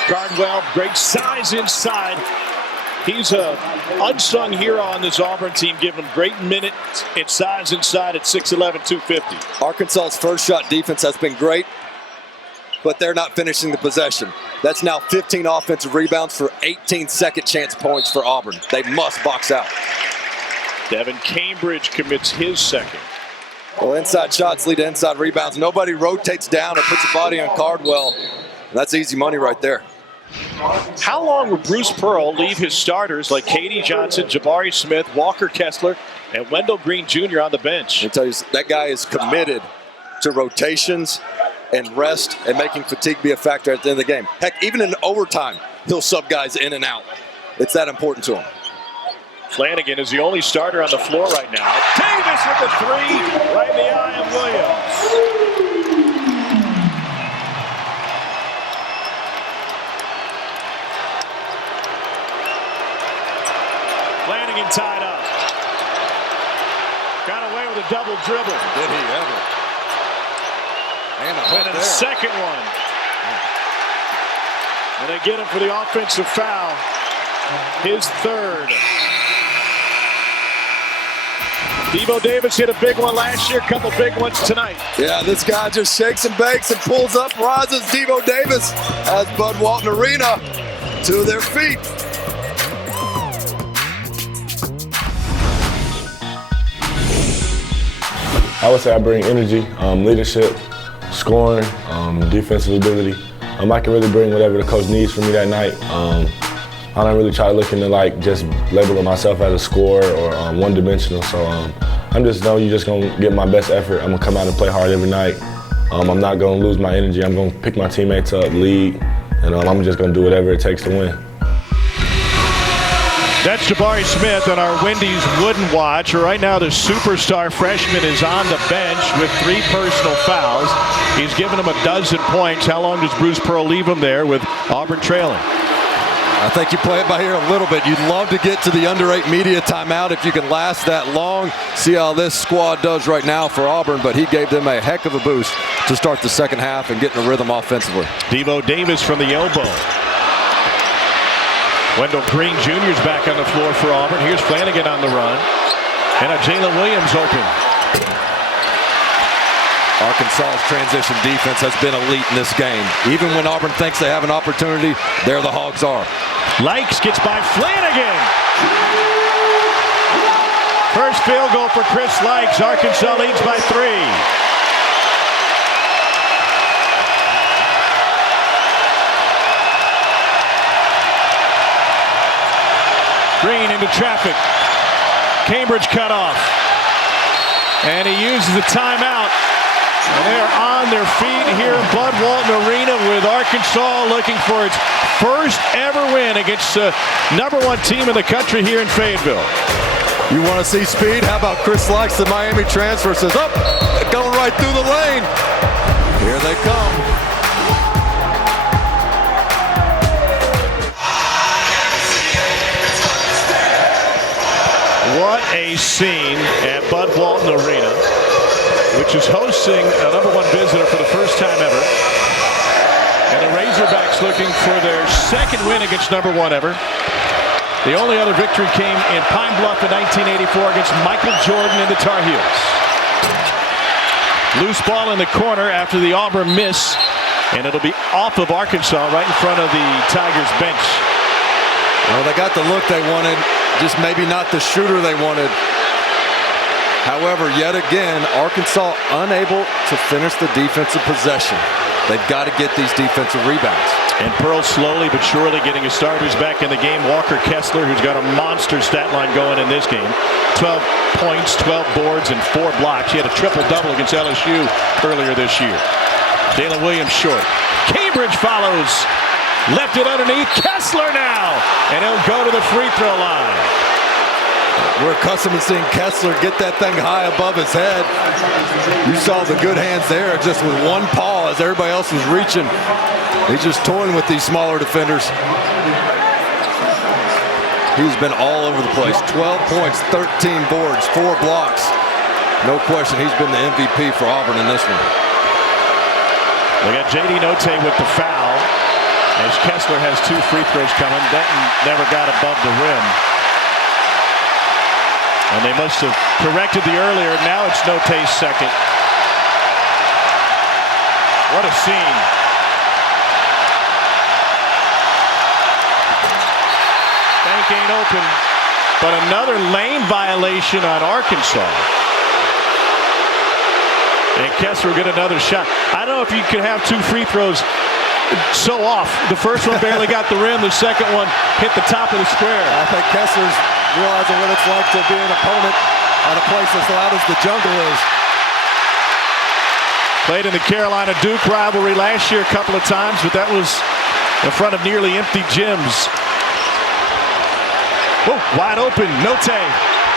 Cardwell, great size inside. He's a unsung hero on this Auburn team, giving him great minutes and size inside at 6'11", 250. Arkansas's first shot defense has been great, but they're not finishing the possession. That's now 15 offensive rebounds for 18 second chance points for Auburn. They must box out. Devin Cambridge commits his second. Well, inside shots lead to inside rebounds. Nobody rotates down or puts a body on Cardwell. That's easy money right there. How long will Bruce Pearl leave his starters like Katie Johnson, Jabari Smith, Walker Kessler, and Wendell Green Jr. on the bench? I tell you, that guy is committed to rotations and rest and making fatigue be a factor at the end of the game. Heck, even in overtime, he'll sub guys in and out. It's that important to him. Flanagan is the only starter on the floor right now. Davis with the three, right in the eye of Williams. Flanagan tied up. Got away with a double dribble. Did he ever? And a hook And there. a second one. And they get him for the offensive foul. His third. Devo Davis hit a big one last year, a couple big ones tonight. Yeah, this guy just shakes and bakes and pulls up, rises. Devo Davis has Bud Walton Arena to their feet. I would say I bring energy, leadership, scoring, defensive ability. I can really bring whatever the coach needs from me that night. I don't really try looking to like just label myself as a scorer or one-dimensional. So I'm just know you're just gonna get my best effort. I'm gonna come out and play hard every night. I'm not gonna lose my energy. I'm gonna pick my teammates up, lead, and I'm just gonna do whatever it takes to win. That's Jabari Smith on our Wendy's Wooden Watch. Right now, the superstar freshman is on the bench with 3 personal fouls. He's given him a dozen points. How long does Bruce Pearl leave him there with Auburn trailing? I think you play it by here a little bit. You'd love to get to the under 8 media timeout if you can last that long. See how this squad does right now for Auburn, but he gave them a heck of a boost to start the second half and get in a rhythm offensively. Devo Davis from the elbow. Wendell Green Jr. is back on the floor for Auburn. Here's Flanagan on the run. And a Jalen Williams open. Arkansas's transition defense has been elite in this game. Even when Auburn thinks they have an opportunity, there the Hogs are. Likes gets by Flanagan. First field goal for Chris Likes. Arkansas leads by 3. Green into traffic. Cambridge cut off. And he uses the timeout. And they are on their feet here in Bud Walton Arena with Arkansas looking for its first ever win against the #1 team in the country here in Fayetteville. You want to see speed? How about Chris Likes, the Miami transfer, says, up, going right through the lane. Here they come. What a scene at Bud Walton Arena, which is hosting a #1 visitor for the first time ever. And the Razorbacks looking for their second win against #1 ever. The only other victory came in Pine Bluff in 1984 against Michael Jordan and the Tar Heels. Loose ball in the corner after the Auburn miss, and it'll be off of Arkansas right in front of the Tigers bench. Well, they got the look they wanted, just maybe not the shooter they wanted. However, yet again, Arkansas unable to finish the defensive possession. They've got to get these defensive rebounds. And Pearl slowly but surely getting his starters back in the game. Walker Kessler, who's got a monster stat line going in this game. 12 points, 12 boards, and 4 blocks. He had a triple-double against LSU earlier this year. Jalen Williams short. Cambridge follows. Left it underneath. Kessler now. And he'll go to the free throw line. We're accustomed to seeing Kessler get that thing high above his head. You saw the good hands there just with one paw as everybody else was reaching. He's just toying with these smaller defenders. He's been all over the place. 12 points, 13 boards, 4 blocks. No question, he's been the MVP for Auburn in this one. We got J.D. Notte with the foul as Kessler has 2 free throws coming. Benton never got above the rim. And they must have corrected the earlier. Now it's Notte's second. What a scene. bank ain't open, but another lane violation on Arkansas. And Kessler will get another shot. I don't know if you could have two free throws so off. The first one barely got the rim. The second one hit the top of the square. I think Kessler's realizing what it's like to be an opponent on a place as loud as the jungle is. Played in the Carolina-Duke rivalry last year a couple of times, but that was in front of nearly empty gyms. Oh, wide open, Note.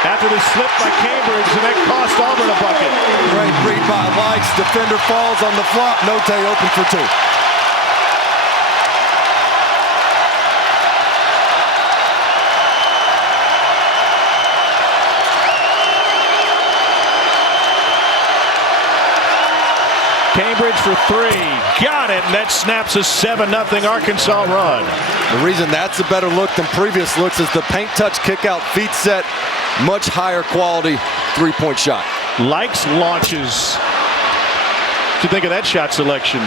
After the slip by Cambridge, and that cost Auburn a bucket. Great read by Lights. Defender falls on the flop. Note open for two. Cambridge for three. Got it, and that snaps a 7-0 Arkansas run. The reason that's a better look than previous looks is the paint touch kick out feet set. Much higher quality three-point shot. Likes launches. What do you think of that shot selection?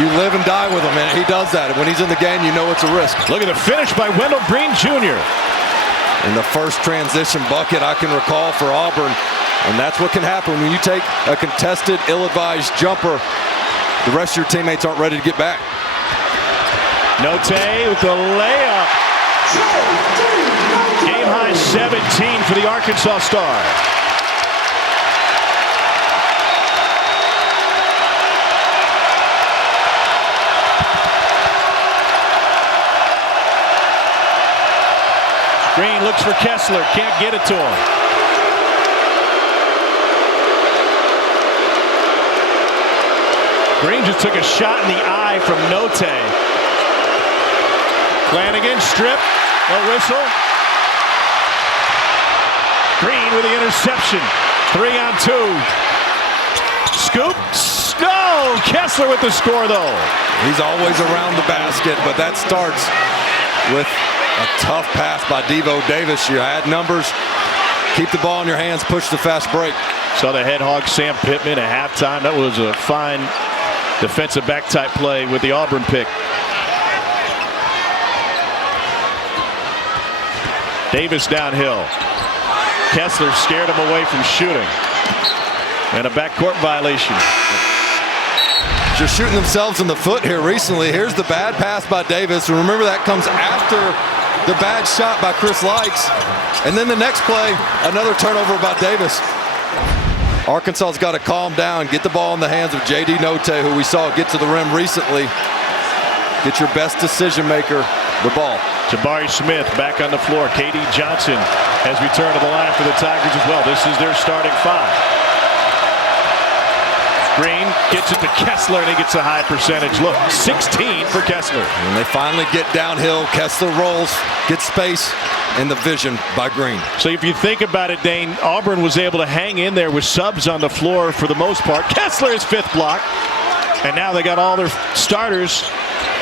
You live and die with him, and he does that. And when he's in the game, you know it's a risk. Look at the finish by Wendell Green Jr. And the first transition bucket I can recall for Auburn. And that's what can happen when you take a contested, ill-advised jumper. The rest of your teammates aren't ready to get back. Note with the layup. Game high 17 for the Arkansas Star. Green looks for Kessler, can't get it to him. Green just took a shot in the eye from Note. Flanagan strip, no whistle. Green with the interception. 3-on-2. Scoop. No! Kessler with the score though. He's always around the basket, but that starts with a tough pass by Devo Davis. You had numbers. Keep the ball in your hands, push the fast break. Saw the head hog Sam Pittman at halftime. That was a fine defensive back type play with the Auburn pick. Davis downhill. Kessler scared him away from shooting. And a backcourt violation. Just shooting themselves in the foot here recently. Here's the bad pass by Davis. And remember, that comes after the bad shot by Chris Likes. And then the next play, another turnover by Davis. Arkansas's got to calm down, get the ball in the hands of J.D. Note, who we saw get to the rim recently. Get your best decision maker the ball. Jabari Smith back on the floor. K.D. Johnson has returned to the line for the Tigers as well. This is their starting five. Green gets it to Kessler, and he gets a high percentage look. 16 for Kessler. When they finally get downhill, Kessler rolls, gets space, and the vision by Green. So if you think about it, Dane, Auburn was able to hang in there with subs on the floor for the most part. Kessler's fifth block. And now they got all their starters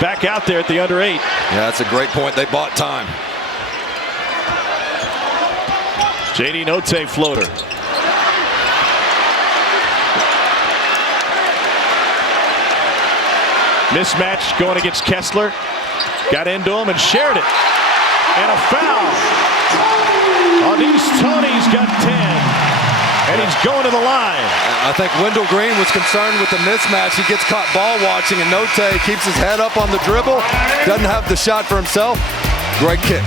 back out there at the under 8. Yeah, that's a great point. They bought time. J.D. Note floater. Mismatch going against Kessler. Got into him and shared it. And a foul. Tony's got 10. And he's going to the line. I think Wendell Green was concerned with the mismatch. He gets caught ball watching, and Note keeps his head up on the dribble. Doesn't have the shot for himself. Great kick.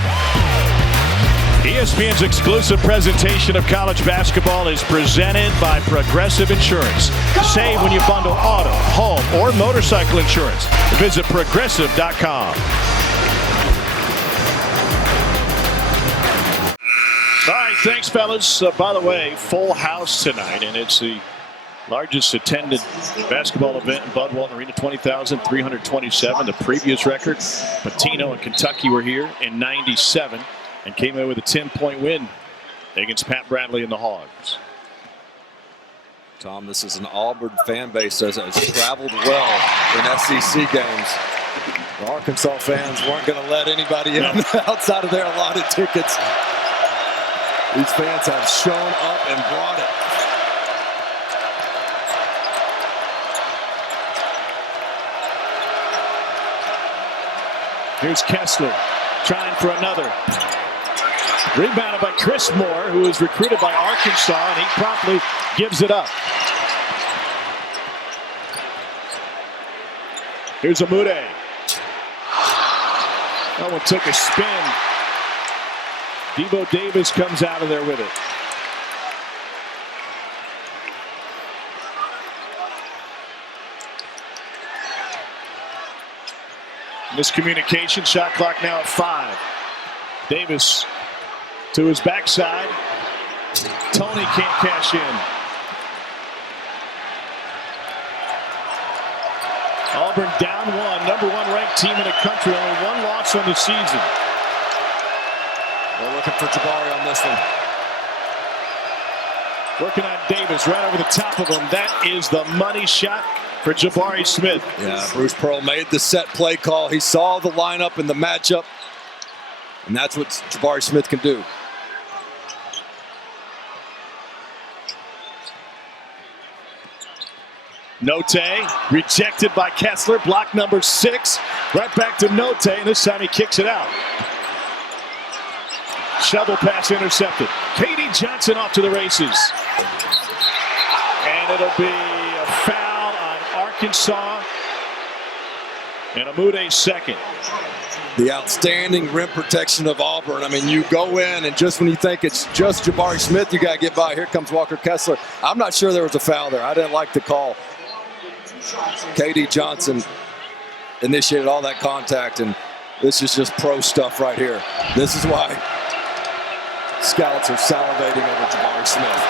ESPN's exclusive presentation of college basketball is presented by Progressive Insurance. Save when you bundle auto, home, or motorcycle insurance. Visit progressive.com. All right, thanks, fellas. By the way, full house tonight, and it's the largest attended basketball event in Bud Walton Arena, 20,327. The previous record, Patino and Kentucky were here in '97 and came in with a 10-point win against Pat Bradley and the Hogs. Tom, this is an Auburn fan base that has traveled well in SEC games. The Arkansas fans weren't going to let anybody in outside of their allotted tickets. These fans have shown up and brought it. Here's Kessler. trying for another. Rebounded by Chris Moore, who was recruited by Arkansas, and he promptly gives it up. Here's Amude. That one took a spin. Devo Davis comes out of there with it. Miscommunication, shot clock now at 5. Davis to his backside. Tony can't cash in. Auburn down 1, #1 ranked team in the country, only 1 loss on the season. They're looking for Jabari on this one. Working on Davis right over the top of him. That is the money shot for Jabari Smith. Yeah, Bruce Pearl made the set play call. He saw the lineup and the matchup, and that's what Jabari Smith can do. Note rejected by Kessler. Block number 6. Right back to Note, and this time he kicks it out. Shovel pass intercepted. Katie Johnson off to the races. And it'll be a foul on Arkansas. And Amude second. The outstanding rim protection of Auburn. I mean, you go in, and just when you think it's just Jabari Smith, you got to get by. Here comes Walker Kessler. I'm not sure there was a foul there. I didn't like the call. Katie Johnson initiated all that contact, and this is just pro stuff right here. This is why scouts are salivating over Jabari Smith.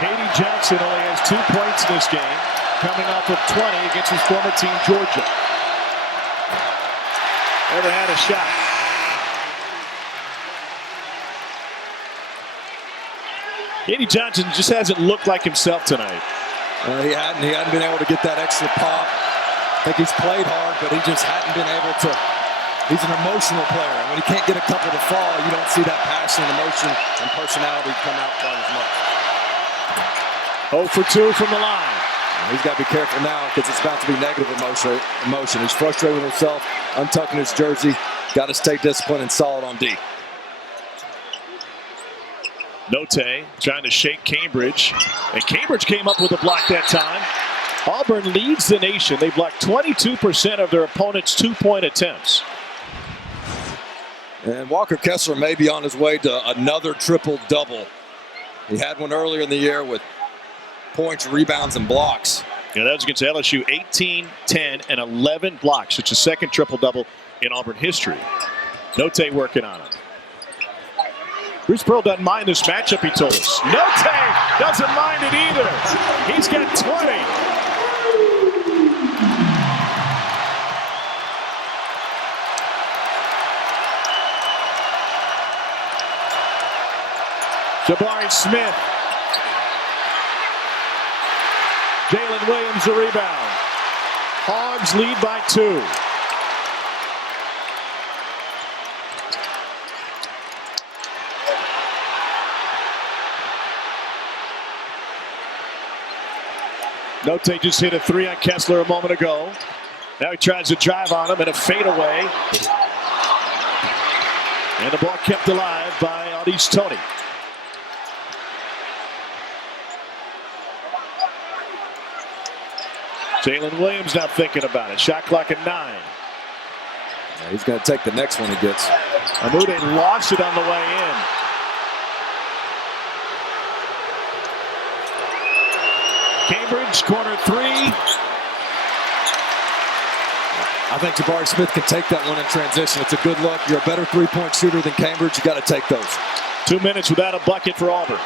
Katie Johnson only has 2 points in this game, coming off of 20 against his former team, Georgia. Never had a shot. Katie Johnson just hasn't looked like himself tonight. He hadn't been able to get that extra pop. I think he's played hard, but he just hadn't been able to. He's an emotional player. And when he can't get a couple to fall, you don't see that passion, emotion, and personality come out quite as much. 0 for 2 from the line. He's got to be careful now because it's about to be negative emotion. He's frustrated with himself, untucking his jersey. Got to stay disciplined and solid on D. Note trying to shake Cambridge, and Cambridge came up with a block that time. Auburn leads the nation. They blocked 22% of their opponent's 2-point attempts. And Walker Kessler may be on his way to another triple-double. He had one earlier in the year with points, rebounds, and blocks. Yeah, that was against LSU. 18, 10, and 11 blocks. It's the second triple-double in Auburn history. Note working on it. Bruce Pearl doesn't mind this matchup, he told us. Note doesn't mind it either. He's got 20. Jabari Smith. Jalen Williams the rebound. Hogs lead by 2. Note just hit a 3 on Kessler a moment ago. Now he tries to drive on him and a fadeaway. And the ball kept alive by Audis Tony. Jalen Williams now thinking about it. Shot clock at 9. Yeah, he's going to take the next one he gets. Amude lost it on the way in. Cambridge, corner 3. I think Jabari Smith can take that one in transition. It's a good look. You're a better 3-point shooter than Cambridge. You got to take those. 2 minutes without a bucket for Auburn.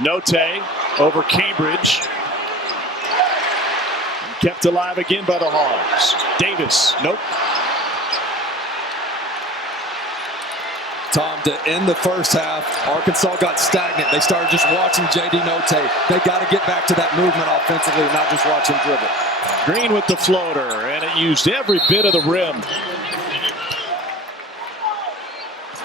Note over Cambridge. Kept alive again by the Hogs. Davis, nope. Tom, to end the first half, Arkansas got stagnant. They started just watching J.D. Note. They got to get back to that movement offensively and not just watch him dribble. Green with the floater, and it used every bit of the rim.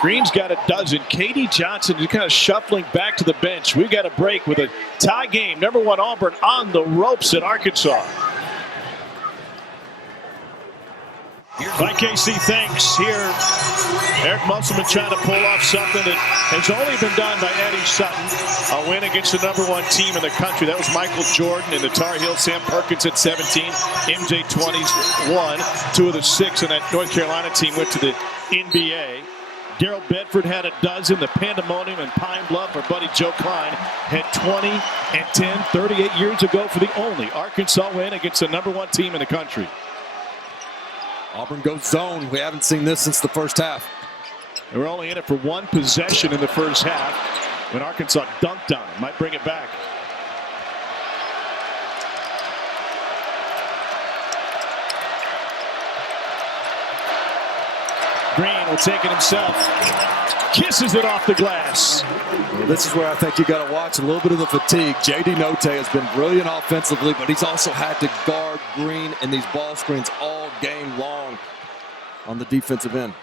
Green's got a dozen. Katie Johnson is kind of shuffling back to the bench. We've got a break with a tie game. Number 1 Auburn on the ropes at Arkansas. By KC, thanks. Here, Eric Musselman trying to pull off something that has only been done by Eddie Sutton. A win against the number 1 team in the country. That was Michael Jordan in the Tar Heels. Sam Perkins at 17. MJ 21. 2 of the 6 in that North Carolina team went to the NBA. Darrell Bedford had a dozen. The Pandemonium and Pine Bluff, our buddy Joe Klein, had 20 and 10 38 years ago for the only Arkansas win against the number 1 team in the country. Auburn goes zone. We haven't seen this since the first half. They were only in it for 1 possession in the first half when Arkansas dunked on them. Might bring it back. Green will take it himself. Kisses it off the glass. Well, this is where I think you got to watch a little bit of the fatigue. J.D. Note has been brilliant offensively, but he's also had to guard Green in these ball screens all game long on the defensive end.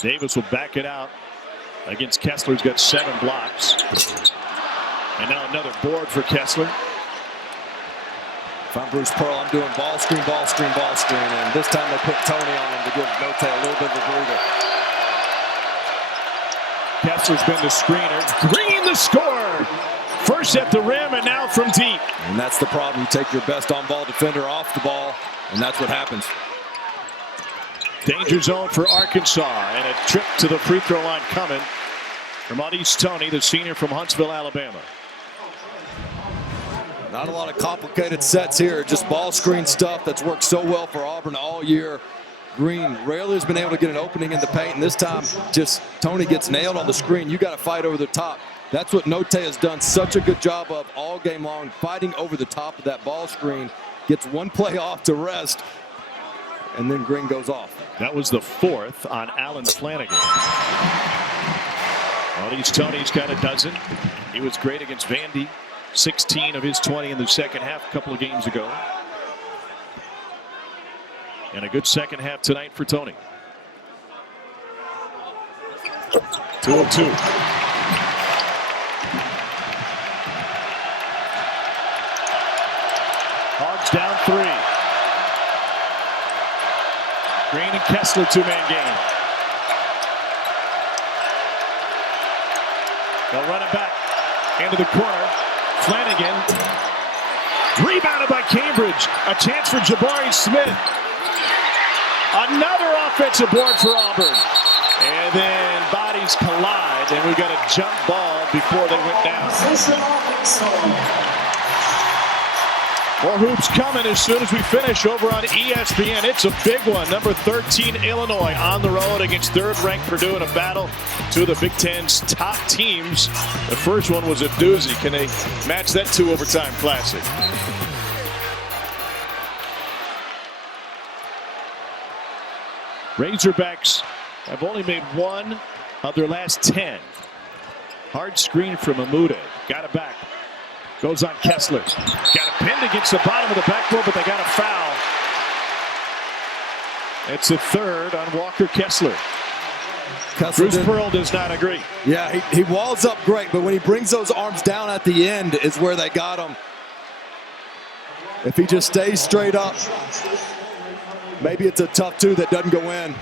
Davis will back it out against Kessler. He's got 7 blocks. And now another board for Kessler. If I'm Bruce Pearl, I'm doing ball screen, ball screen, ball screen. And this time they put Tony on him to give Note a little bit of a breather. Kessler's been the screener. Green the score. First at the rim and now from deep. And that's the problem. You take your best on-ball defender off the ball, and that's what happens. Danger zone for Arkansas, and a trip to the free throw line coming from Au'Diese Toney, the senior from Huntsville, Alabama. Not a lot of complicated sets here, just ball screen stuff that's worked so well for Auburn all year. Green rarely has been able to get an opening in the paint, and this time just Toney gets nailed on the screen. You got to fight over the top. That's what Note has done such a good job of all game long, fighting over the top of that ball screen. Gets 1 play off to rest, and then Green goes off. That was the 4th on Alan Flanagan. Au'Diese Toney's got a dozen. He was great against Vandy. 16 of his 20 in the second half a couple of games ago. And a good second half tonight for Toney. 2 of 2. Hogs down 3. Green and Kessler 2-man game. They'll run it back into the corner. Flanagan rebounded by Cambridge. A chance for Jabari Smith. Another offensive board for Auburn. And then bodies collide, and we got a jump ball before they went down. More hoops coming as soon as we finish over on ESPN. It's a big one. Number 13, Illinois on the road against 3rd-ranked Purdue in a battle. 2 of the Big Ten's top teams. The first one was a doozy. Can they match that 2 overtime classic? Razorbacks have only made 1 of their last 10. Hard screen from Amude. Got it back. Goes on Kessler. Got it pinned against the bottom of the backboard, but they got a foul. It's a 3rd on Walker Kessler. Bruce Pearl does not agree. Yeah, he walls up great, but when he brings those arms down at the end is where they got him. If he just stays straight up, maybe it's a tough 2 that doesn't go in.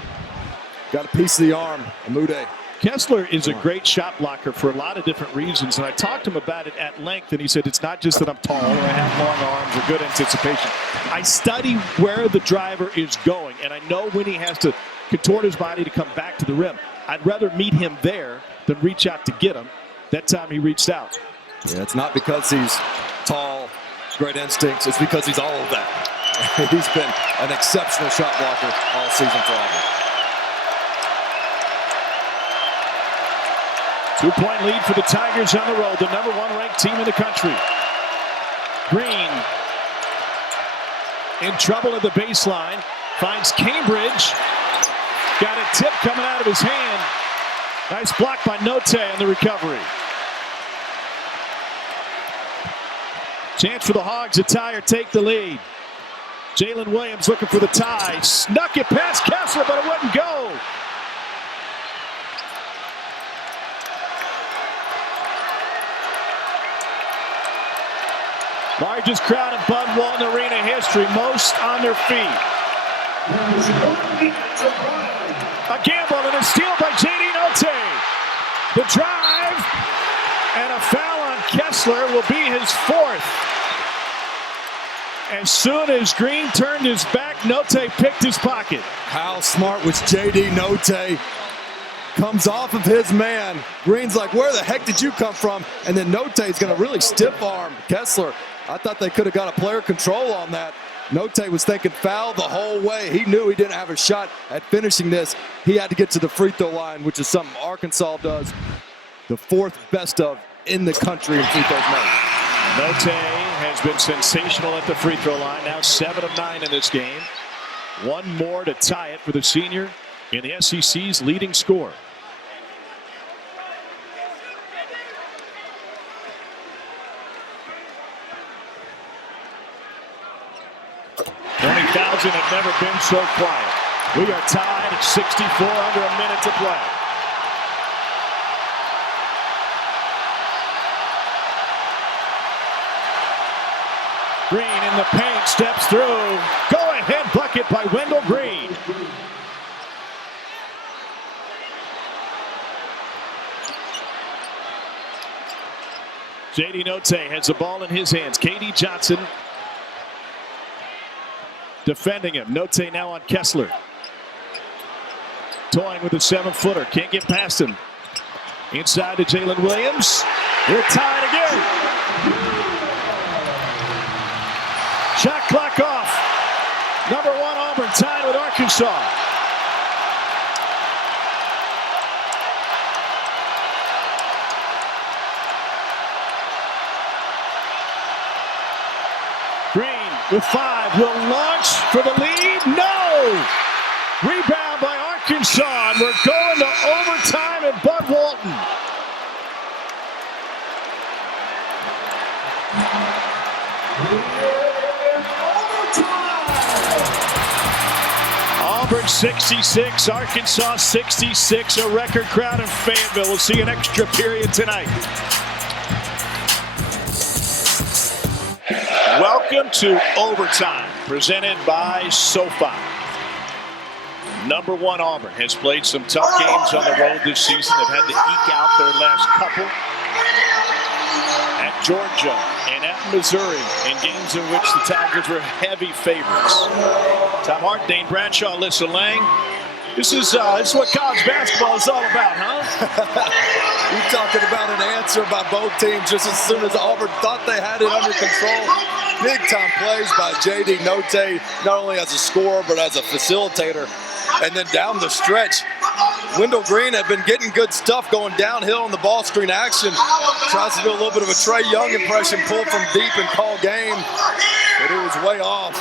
Got a piece of the arm, Amude. Kessler is a great shot blocker for a lot of different reasons, and I talked to him about it at length, and he said it's not just that I'm tall or I have long arms or good anticipation. I study where the driver is going, and I know when he has to contort his body to come back to the rim. I'd rather meet him there than reach out to get him. That time he reached out. Yeah, it's not because he's tall, great instincts. It's because he's all of that. He's been an exceptional shot blocker all season for Auburn. 2-point lead for the Tigers on the road, the number 1 ranked team in the country. Green in trouble at the baseline, finds Cambridge. Got a tip coming out of his hand. Nice block by Note on the recovery. Chance for the Hogs to tie or take the lead. Jalen Williams looking for the tie. Snuck it past Kessler, but it wouldn't go. Largest crowd in Bud Walton Arena history, most on their feet. A gamble and a steal by J.D. Notte. The drive and a foul on Kessler will be his fourth. As soon as Green turned his back, Notte picked his pocket. How smart was J.D. Notte? Comes off of his man. Green's like, where the heck did you come from? And then Notte's going to really stiff arm Kessler. I thought they could have got a player control on that. Notte was thinking foul the whole way. He knew he didn't have a shot at finishing this. He had to get to the free throw line, which is something Arkansas does. The fourth best of in the country in free throws made. Notte has been sensational at the free throw line. Now 7 of 9 in this game. One more to tie it for the senior in the SEC's leading scorer. $20,000 have never been so quiet. We are tied at 64, under a minute to play. Green in the paint, steps through. Go-ahead bucket by Wendell Green. J.D. Notte has the ball in his hands. K.D. Johnson defending him. Notte now on Kessler. Toying with a 7-footer. Can't get past him. Inside to Jalen Williams. We're tied again. Shot clock off. Number 1 Auburn tied with Arkansas. Green with 5 will launch for the lead. No! Rebound by Arkansas, and we're going to overtime at Bud Walton. Auburn 66, Arkansas 66, a record crowd in Fayetteville. We'll see an extra period tonight. Welcome to overtime, presented by SoFi. Number 1 Auburn has played some tough games on the road this season. They've had to eke out their last couple at Georgia and at Missouri in games in which the Tigers were heavy favorites. Tom Hart, Dane Bradshaw, Alyssa Lang. This is what college basketball is all about, huh? You're talking about an answer by both teams just as soon as Auburn thought they had it under control. Big time plays by J.D. Notte, not only as a scorer but as a facilitator. And then down the stretch, Wendell Green had been getting good stuff going downhill in the ball screen action. Tries to do a little bit of a Trae Young impression, pull from deep and call game. But it was way off.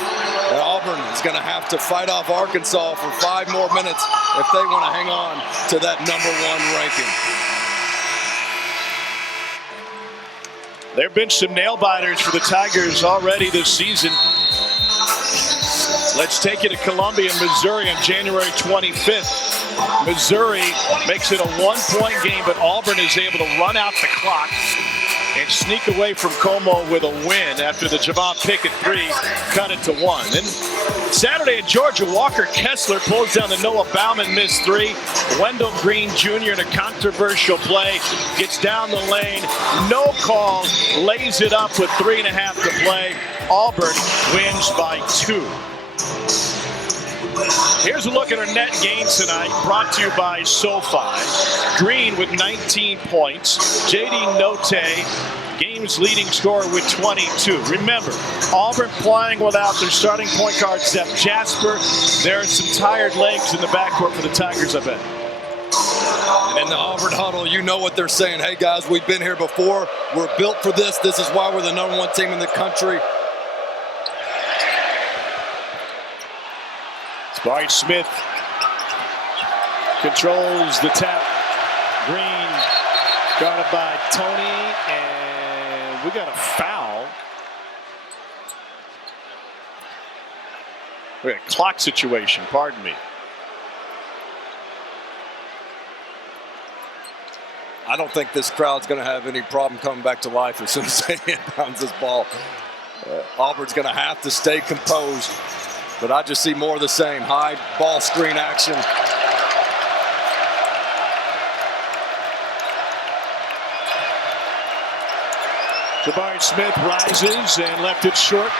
And Auburn is going to have to fight off Arkansas for 5 more minutes if they want to hang on to that number 1 ranking. There have been some nail biters for the Tigers already this season. Let's take you to Columbia, Missouri on January 25th. Missouri makes it a 1-point game, but Auburn is able to run out the clock and sneak away from Como with a win after the Javon Pickett 3 cut it to 1. Then Saturday at Georgia, Walker Kessler pulls down the Noah Bauman missed 3. Wendell Green Jr. in a controversial play gets down the lane, no call, lays it up with 3.5 to play. Auburn wins by 2. Here's a look at our net gain tonight, brought to you by SoFi. Green with 19 points. J.D. Notte, game's leading scorer with 22. Remember, Auburn playing without their starting point guard, Zep Jasper. There are some tired legs in the backcourt for the Tigers, I bet. And in the Auburn huddle, you know what they're saying. Hey, guys, we've been here before. We're built for this. This is why we're the number 1 team in the country. Bart Smith controls the tap. Green guarded by Tony, and we got a foul. We got a clock situation, pardon me. I don't think this crowd's going to have any problem coming back to life as soon as they inbounds this ball. Auburn's going to have to stay composed. But I just see more of the same. High ball screen action. Jabari Smith rises and left it short.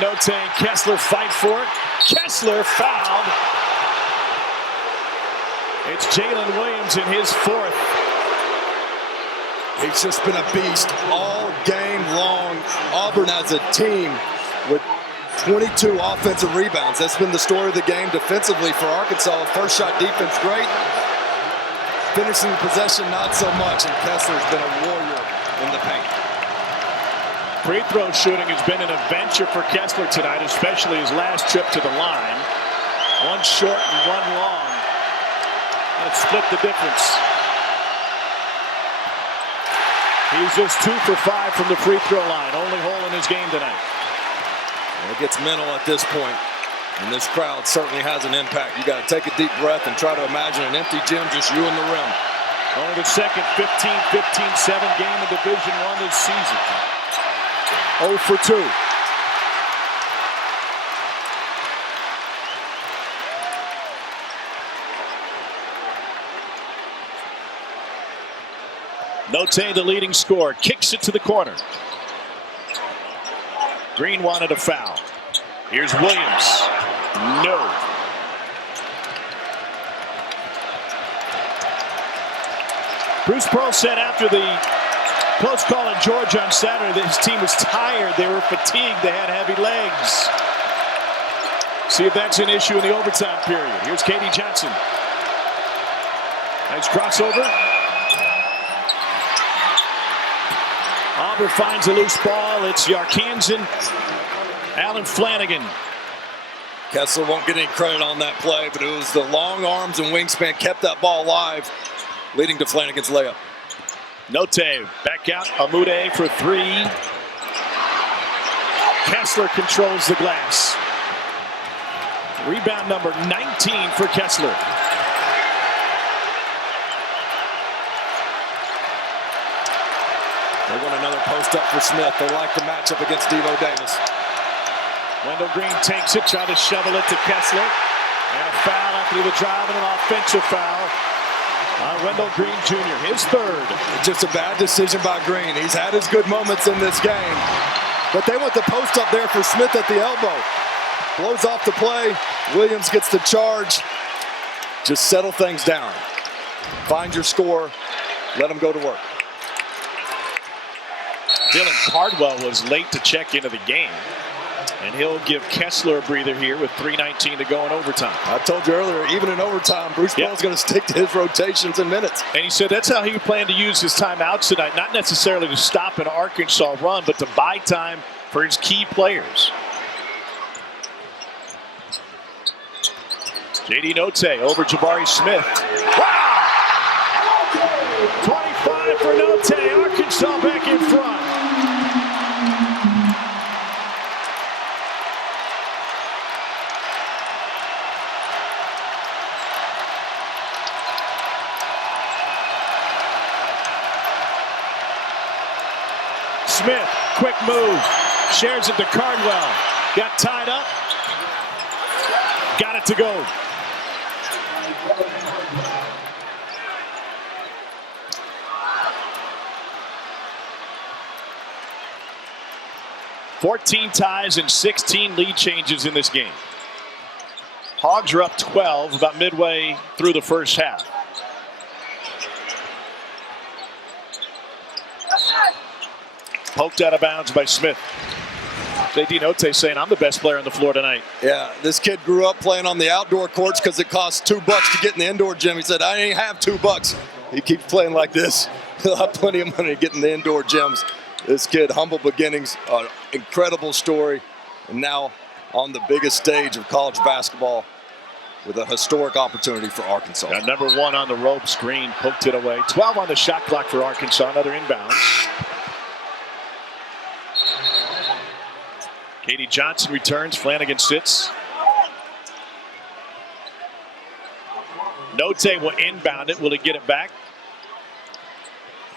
Note and Kessler fight for it. Kessler fouled. It's Jalen Williams in his fourth. He's just been a beast all game long. Auburn as a team with 22 offensive rebounds. That's been the story of the game defensively for Arkansas. First shot defense, great. Finishing possession, not so much. And Kessler's been a warrior in the paint. Free throw shooting has been an adventure for Kessler tonight, especially his last trip to the line. One short and one long. And it split the difference. He's just 2 for 5 from the free throw line. Only hole in his game tonight. It gets mental at this point, and this crowd certainly has an impact. You got to take a deep breath and try to imagine an empty gym, just you and the rim. Only the second 15-15-7 game in Division I this season. 0 for 2. Note, the leading scorer, kicks it to the corner. Green wanted a foul. Here's Williams. No. Bruce Pearl said after the close call in Georgia on Saturday that his team was tired. They were fatigued. They had heavy legs. See if that's an issue in the overtime period. Here's Katie Johnson. Nice crossover. Auburn finds a loose ball. It's Yarkansen. Alan Flanagan. Kessler won't get any credit on that play, but it was the long arms and wingspan kept that ball alive, leading to Flanagan's layup. Note back out. Amude for 3. Kessler controls the glass. Rebound number 19 for Kessler. They want another post up for Smith. They like the matchup against Devo Davis. Wendell Green takes it, try to shovel it to Kessler. And a foul after the drive and an offensive foul on Wendell Green Jr., his third. Just a bad decision by Green. He's had his good moments in this game. But they want the post up there for Smith at the elbow. Blows off the play. Williams gets the charge. Just settle things down. Find your score. Let them go to work. Dylan Cardwell was late to check into the game. And he'll give Kessler a breather here with 3:19 to go in overtime. I told you earlier, even in overtime, Bruce Pearl's going to stick to his rotations and minutes. And he said that's how he planned to use his timeouts tonight. Not necessarily to stop an Arkansas run, but to buy time for his key players. J.D. Note over Jabari Smith. Wow! 25 for Note. Arkansas back in front. Smith, quick move, shares it to Cardwell. Got tied up. Got it to go. $14 ties and 16 lead changes in this game. Hogs are up 12 about midway through the first half. Poked out of bounds by Smith. J.D. Note saying, I'm the best player on the floor tonight. Yeah, this kid grew up playing on the outdoor courts because it costs $2 to get in the indoor gym. He said, I ain't have $2. He keeps playing like this. He'll have plenty of money to get in the indoor gyms. This kid, humble beginnings, incredible story, and now on the biggest stage of college basketball with a historic opportunity for Arkansas. Got number 1 on the rope screen, poked it away. 12 on the shot clock for Arkansas, another inbounds. Katie Johnson returns. Flanagan sits. Note will inbound it. Will he get it back?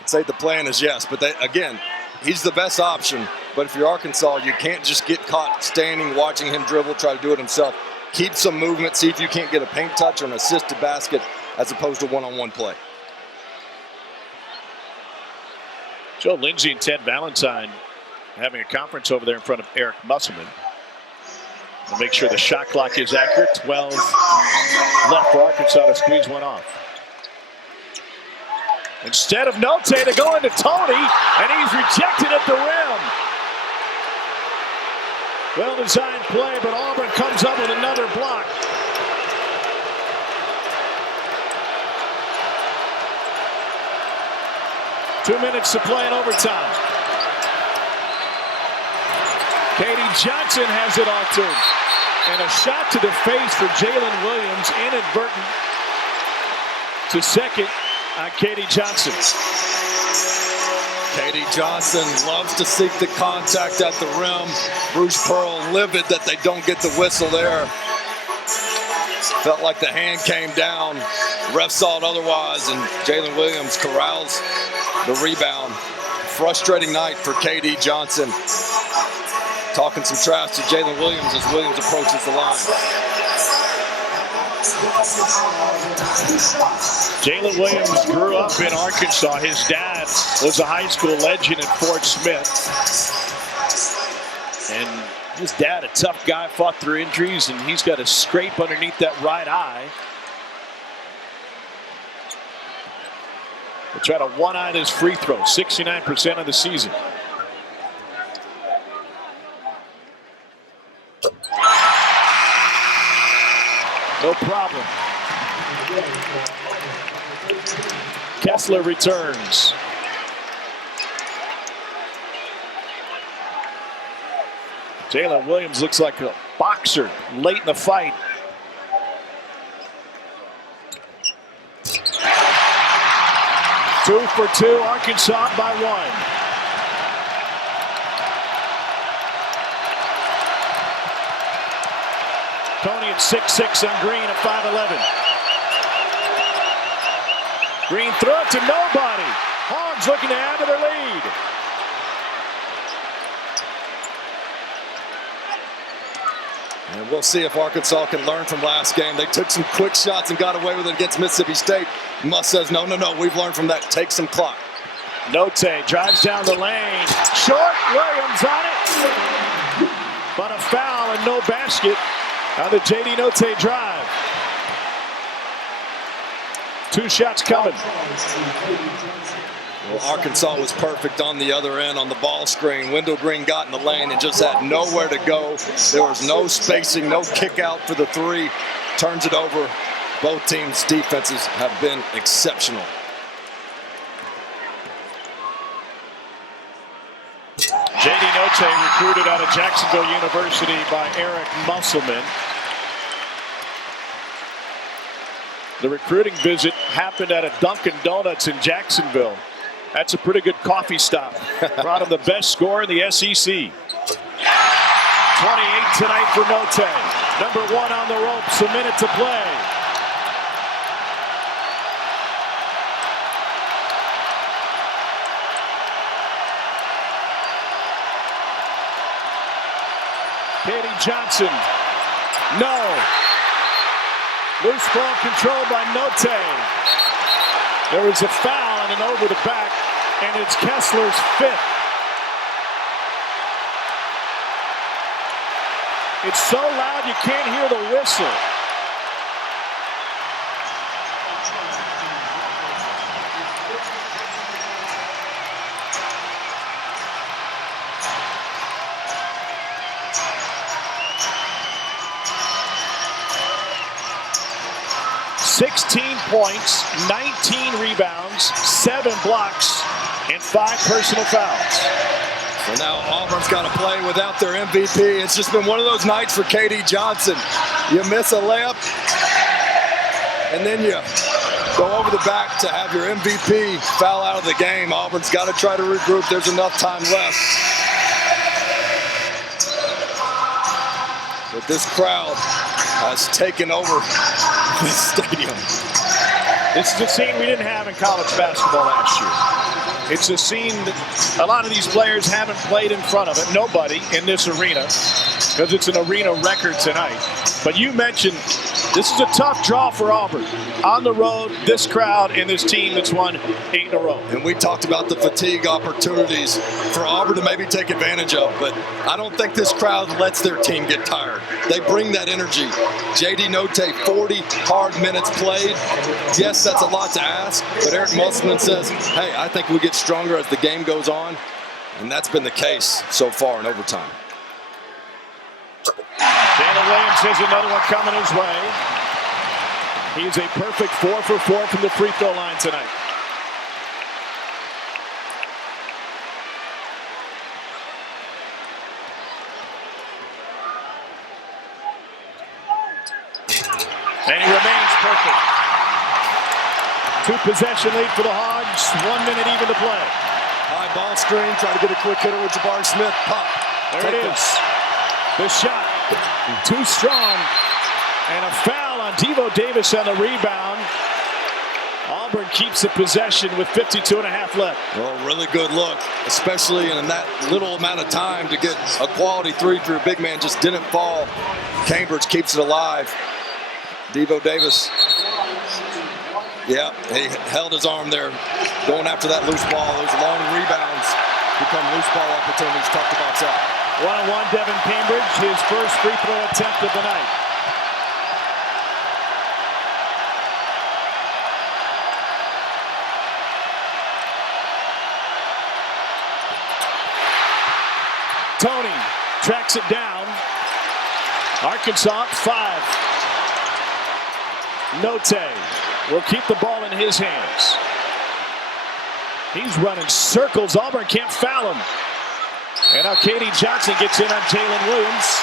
I'd say the plan is yes, but again, he's the best option. But if you're Arkansas, you can't just get caught standing, watching him dribble, try to do it himself. Keep some movement, see if you can't get a paint touch or an assist to basket as opposed to one-on-one play. Joe Lindsay and Ted Valentine having a conference over there in front of Eric Musselman. To make sure the shot clock is accurate. 12 left for Arkansas to squeeze one off. Instead of Note, they go into Tony, and he's rejected at the rim. Well-designed play, but Auburn comes up with another block. Two minutes to play in overtime. Katie Johnson has it altered. And a shot to the face for Jalen Williams, inadvertent to second on Katie Johnson. Katie Johnson loves to seek the contact at the rim. Bruce Pearl livid that they don't get the whistle there. Felt like the hand came down. Ref saw it otherwise, and Jalen Williams corrals the rebound. Frustrating night for Katie Johnson. Talking some trash to Jalen Williams as Williams approaches the line. Jalen Williams grew up in Arkansas. His dad was a high school legend at Fort Smith. And his dad, a tough guy, fought through injuries, and he's got a scrape underneath that right eye. He'll try to one-eye his free throw, 69% of the season. No problem. Kessler returns. Jalen Williams looks like a boxer late in the fight. Two for two, Arkansas by one. Tony at 6'6" on Green at 5'11". Green threw it to nobody. Hogs looking to add to their lead. And we'll see if Arkansas can learn from last game. They took some quick shots and got away with it against Mississippi State. Muss says, no, we've learned from that. Take some clock. Note drives down the lane. Short, Williams on it. But a foul and no basket on the J.D. Note drive. Two shots coming. Well, Arkansas was perfect on the other end on the ball screen. Wendell Green got in the lane and just had nowhere to go. There was no spacing, no kick out for the three. Turns it over. Both teams' defenses have been exceptional. J.D. Note recruited out of Jacksonville University by Eric Musselman. The recruiting visit happened at a Dunkin' Donuts in Jacksonville. That's a pretty good coffee stop. Brought him the best score in the SEC. 28 tonight for Note. Number one on the ropes, a minute to play. Katie Johnson, no. Loose ball controlled by Note. There is a foul and an over the back, and it's Kessler's fifth. It's so loud you can't hear the whistle. Points, 19 rebounds, 7 blocks, and 5 personal fouls. So now Auburn's got to play without their MVP. It's just been one of those nights for Katie Johnson. You miss a layup, and then you go over the back to have your MVP foul out of the game. Auburn's got to try to regroup. There's enough time left. But this crowd has taken over this stadium. This is a scene we didn't have in college basketball last year. It's a scene that a lot of these players haven't played in front of it. Nobody in this arena, because it's an arena record tonight. But you mentioned this is a tough draw for Auburn. On the road, this crowd and this team that's won 8 in a row. And we talked about the fatigue opportunities for Auburn to maybe take advantage of, but I don't think this crowd lets their team get tired. They bring that energy. J.D. Note, 40 hard minutes played. Yes, that's a lot to ask, but Eric Musselman says, hey, I think we get stronger as the game goes on, and that's been the case so far in overtime. Jalen Williams has another one coming his way. He's a perfect 4 for 4 from the free throw line tonight. And he remains perfect. 2-possession lead for the Hogs. 1 minute even to play. High ball screen, trying to get a quick hitter with Jabari Smith. Pop. There it is. The shot. Too strong. And a foul on Devo Davis on the rebound. Auburn keeps the possession with 52.5 left. Well, really good look, especially in that little amount of time to get a quality 3 for a big man. Just didn't fall. Cambridge keeps it alive. Devo Davis. Yeah, he held his arm there, going after that loose ball. Those long rebounds become loose ball opportunities. Tough to box out. 1-on-1 Devin Cambridge, his first free throw attempt of the night. Tony tracks it down. Arkansas 5. Note will keep the ball in his hands. He's running circles. Auburn can't foul him. And now Katie Johnson gets in on Jalen Williams.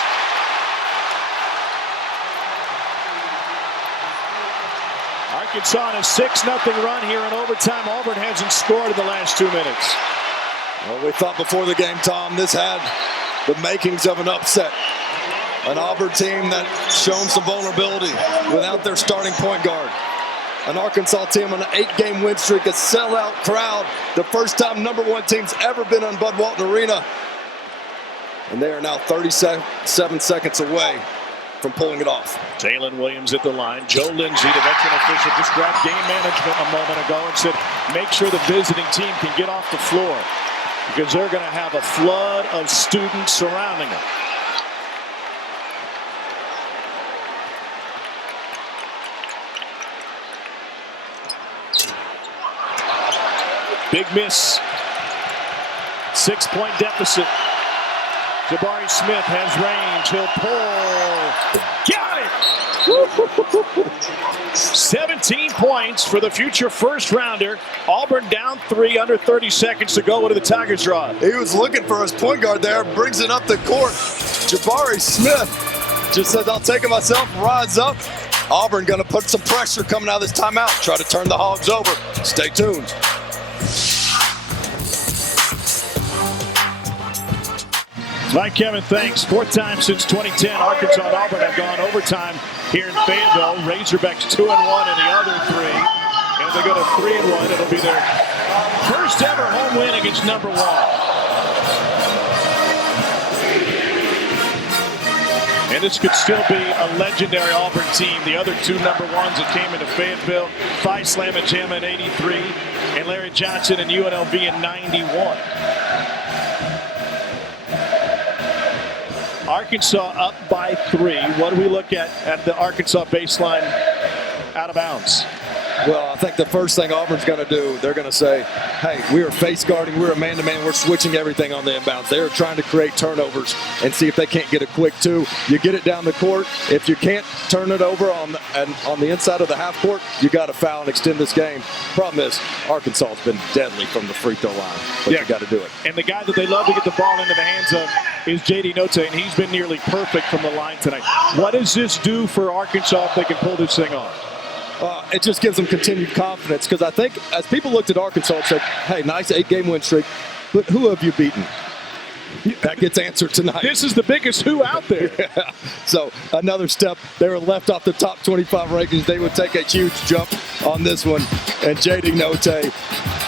Arkansas on a 6-0 run here in overtime. Auburn hasn't scored in the last 2 minutes. Well, we thought before the game, Tom, this had the makings of an upset. An Auburn team that's shown some vulnerability without their starting point guard. An Arkansas team on an 8-game win streak, a sellout crowd. The first time #1 team's ever been on Bud Walton Arena. And they are now 37 seconds away from pulling it off. Jalen Williams at the line. Joe Lindsay, the veteran official, just grabbed game management a moment ago and said, make sure the visiting team can get off the floor, because they're going to have a flood of students surrounding them. Big miss. 6-point deficit. Jabari Smith has range. He'll pull. Got it! 17 points for the future first rounder. Auburn down 3, under 30 seconds to go into the Tigers draw. He was looking for his point guard there, brings it up the court. Jabari Smith just says, I'll take it myself, rides up. Auburn going to put some pressure coming out of this timeout, try to turn the Hogs over. Stay tuned. Like Kevin, thanks. 4th time since 2010, Arkansas and Auburn have gone overtime here in Fayetteville. Razorbacks 2-1 in the other 3. And if they go to 3-1, it'll be their first ever home win against #1. And this could still be a legendary Auburn team. The other 2 #1s that came into Fayetteville, Phi Slam and Jamma in '83, and Larry Johnson and UNLV in '91. Arkansas up by 3. What do we look at the Arkansas baseline out of bounds? Well, I think the first thing Auburn's going to do, they're going to say, hey, we are face guarding, we're a man-to-man, we're switching everything on the inbounds. They are trying to create turnovers and see if they can't get a quick 2. You get it down the court. If you can't turn it over on the inside of the half court, you got to foul and extend this game. Problem is, Arkansas has been deadly from the free throw line, but you got to do it. And the guy that they love to get the ball into the hands of is J.D. Note, and he's been nearly perfect from the line tonight. What does this do for Arkansas if they can pull this thing off? It just gives them continued confidence, because I think as people looked at Arkansas and said, hey, nice 8-game win streak, but who have you beaten? That gets answered tonight. This is the biggest who out there. Yeah. So another step. They were left off the top 25 rankings. They would take a huge jump on this one. And J.D. Note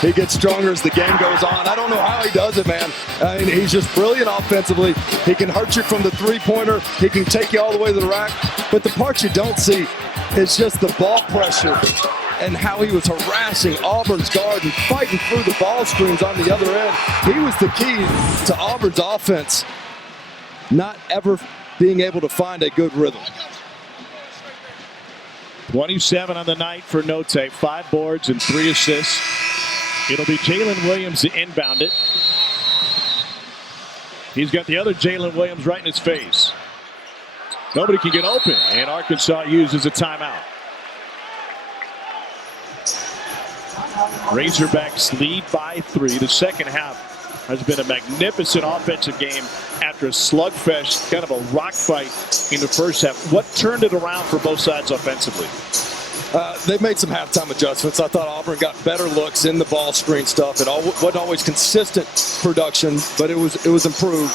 He gets stronger as the game goes on. I don't know how he does it, man. I mean, he's just brilliant offensively. He can hurt you from the three-pointer. He can take you all the way to the rack. But the part you don't see is just the ball pressure and how he was harassing Auburn's guard and fighting through the ball screens on the other end. He was the key to Auburn's offense not ever being able to find a good rhythm. 27 on the night for Note, 5 boards and 3 assists. It'll be Jalen Williams to inbound it. He's got the other Jalen Williams right in his face. Nobody can get open, and Arkansas uses a timeout. Razorbacks lead by 3. The second half has been a magnificent offensive game after a slugfest, kind of a rock fight in the first half. What turned it around for both sides offensively? They made some halftime adjustments. I thought Auburn got better looks in the ball screen stuff. It wasn't always consistent production, but it was improved.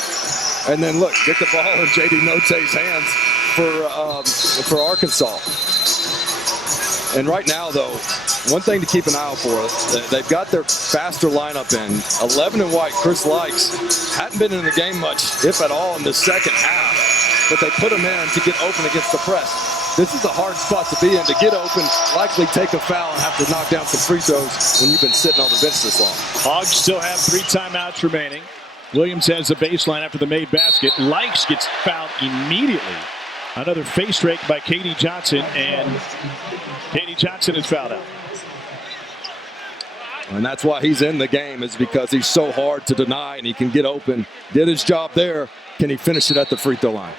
And then look, get the ball in J.D. Note's hands for Arkansas. And right now, though, one thing to keep an eye out for, they've got their faster lineup in. 11 and white, Chris Likes, hadn't been in the game much, if at all, in the second half. But they put him in to get open against the press. This is a hard spot to be in, to get open, likely take a foul and have to knock down some free throws when you've been sitting on the bench this long. Hogs still have 3 timeouts remaining. Williams has the baseline after the made basket. Likes gets fouled immediately. Another face rake by K.D. Johnson, and K.D. Johnson is fouled out. And that's why he's in the game, is because he's so hard to deny and he can get open. Did his job there. Can he finish it at the free throw line?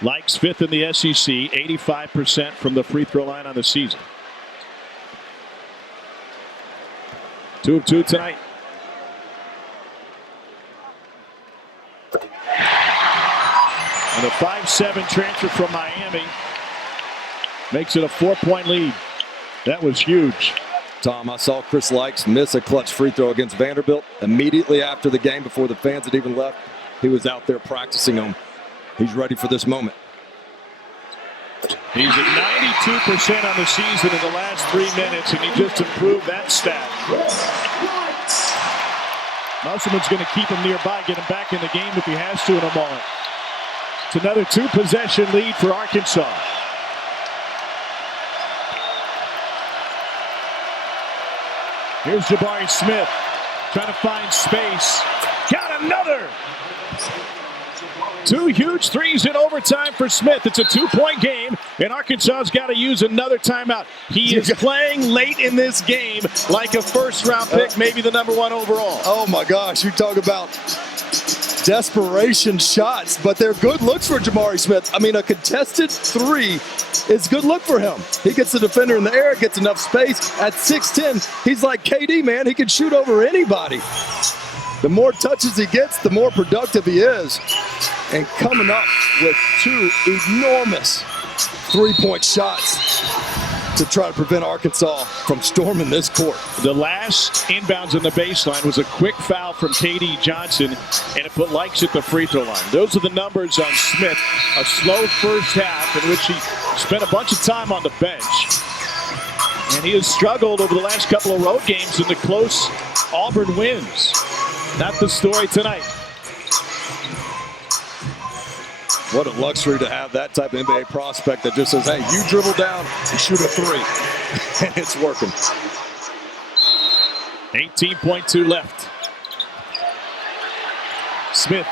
Likes 5th in the SEC, 85% from the free throw line on the season. 2 of 2 tonight. And a 5-7 transfer from Miami makes it a 4-point lead. That was huge. Tom, I saw Chris Likes miss a clutch free throw against Vanderbilt immediately after the game, before the fans had even left. He was out there practicing them. He's ready for this moment. He's at 92% on the season in the last 3 minutes, and he just improved that stat. Musselman's going to keep him nearby, get him back in the game if he has to in a moment. It's another 2-possession lead for Arkansas. Here's Jabari Smith trying to find space. Got another! 2 huge threes in overtime for Smith. It's a 2-point game, and Arkansas's got to use another timeout. He is playing late in this game like a first-round pick, maybe the #1 overall. Oh, my gosh. You talk about desperation shots, but they're good looks for Jabari Smith. I mean, a contested 3 is good look for him. He gets the defender in the air, gets enough space. At 6'10", he's like KD, man. He can shoot over anybody. The more touches he gets, the more productive he is. And coming up with 2 enormous 3-point shots to try to prevent Arkansas from storming this court. The last inbounds in the baseline was a quick foul from K.D. Johnson, and it put Likes at the free throw line. Those are the numbers on Smith. A slow first half in which he spent a bunch of time on the bench. And he has struggled over the last couple of road games in the close Auburn wins. Not the story tonight. What a luxury to have that type of NBA prospect that just says, hey, you dribble down and shoot a 3. And it's working. 18.2 left. Smith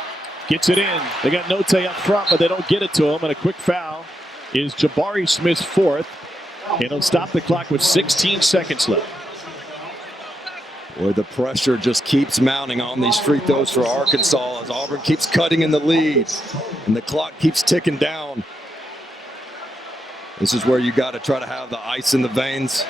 gets it in. They got Note up front, but they don't get it to him. And a quick foul is Jabari Smith's 4th. And he'll stop the clock with 16 seconds left. Boy, the pressure just keeps mounting on these free throws for Arkansas as Auburn keeps cutting in the lead and the clock keeps ticking down. This is where you got to try to have the ice in the veins.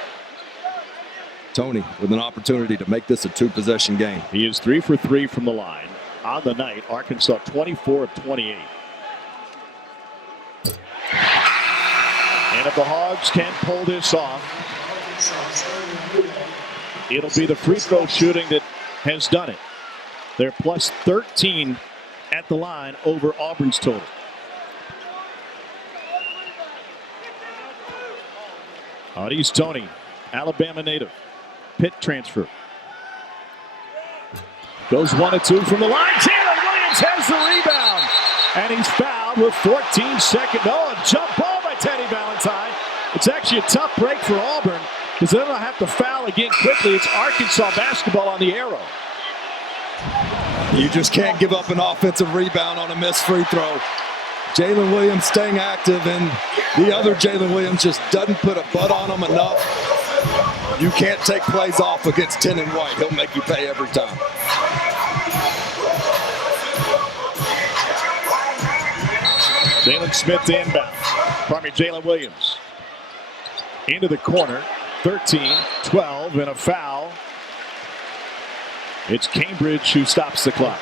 Tony with an opportunity to make this a 2-possession game. He is 3 for 3 from the line. On the night, Arkansas 24 of 28. And if the Hogs can pull this off, it'll be the free throw shooting that has done it. They're plus 13 at the line over Auburn's total. Audi's Tony, Alabama native, Pitt transfer. Goes 1-2 from the line. Jalen Williams has the rebound. And he's fouled with 14 seconds. Oh, a jump ball by Teddy Valentine. It's actually a tough break for Auburn because they're going to have to foul again quickly. It's Arkansas basketball on the arrow. You just can't give up an offensive rebound on a missed free throw. Jalen Williams staying active, and the other Jalen Williams just doesn't put a butt on him enough. You can't take plays off against 10 and white. He'll make you pay every time. Jalen Smith to inbound. Jalen Williams into the corner. 13-12 and a foul. It's Cambridge who stops the clock.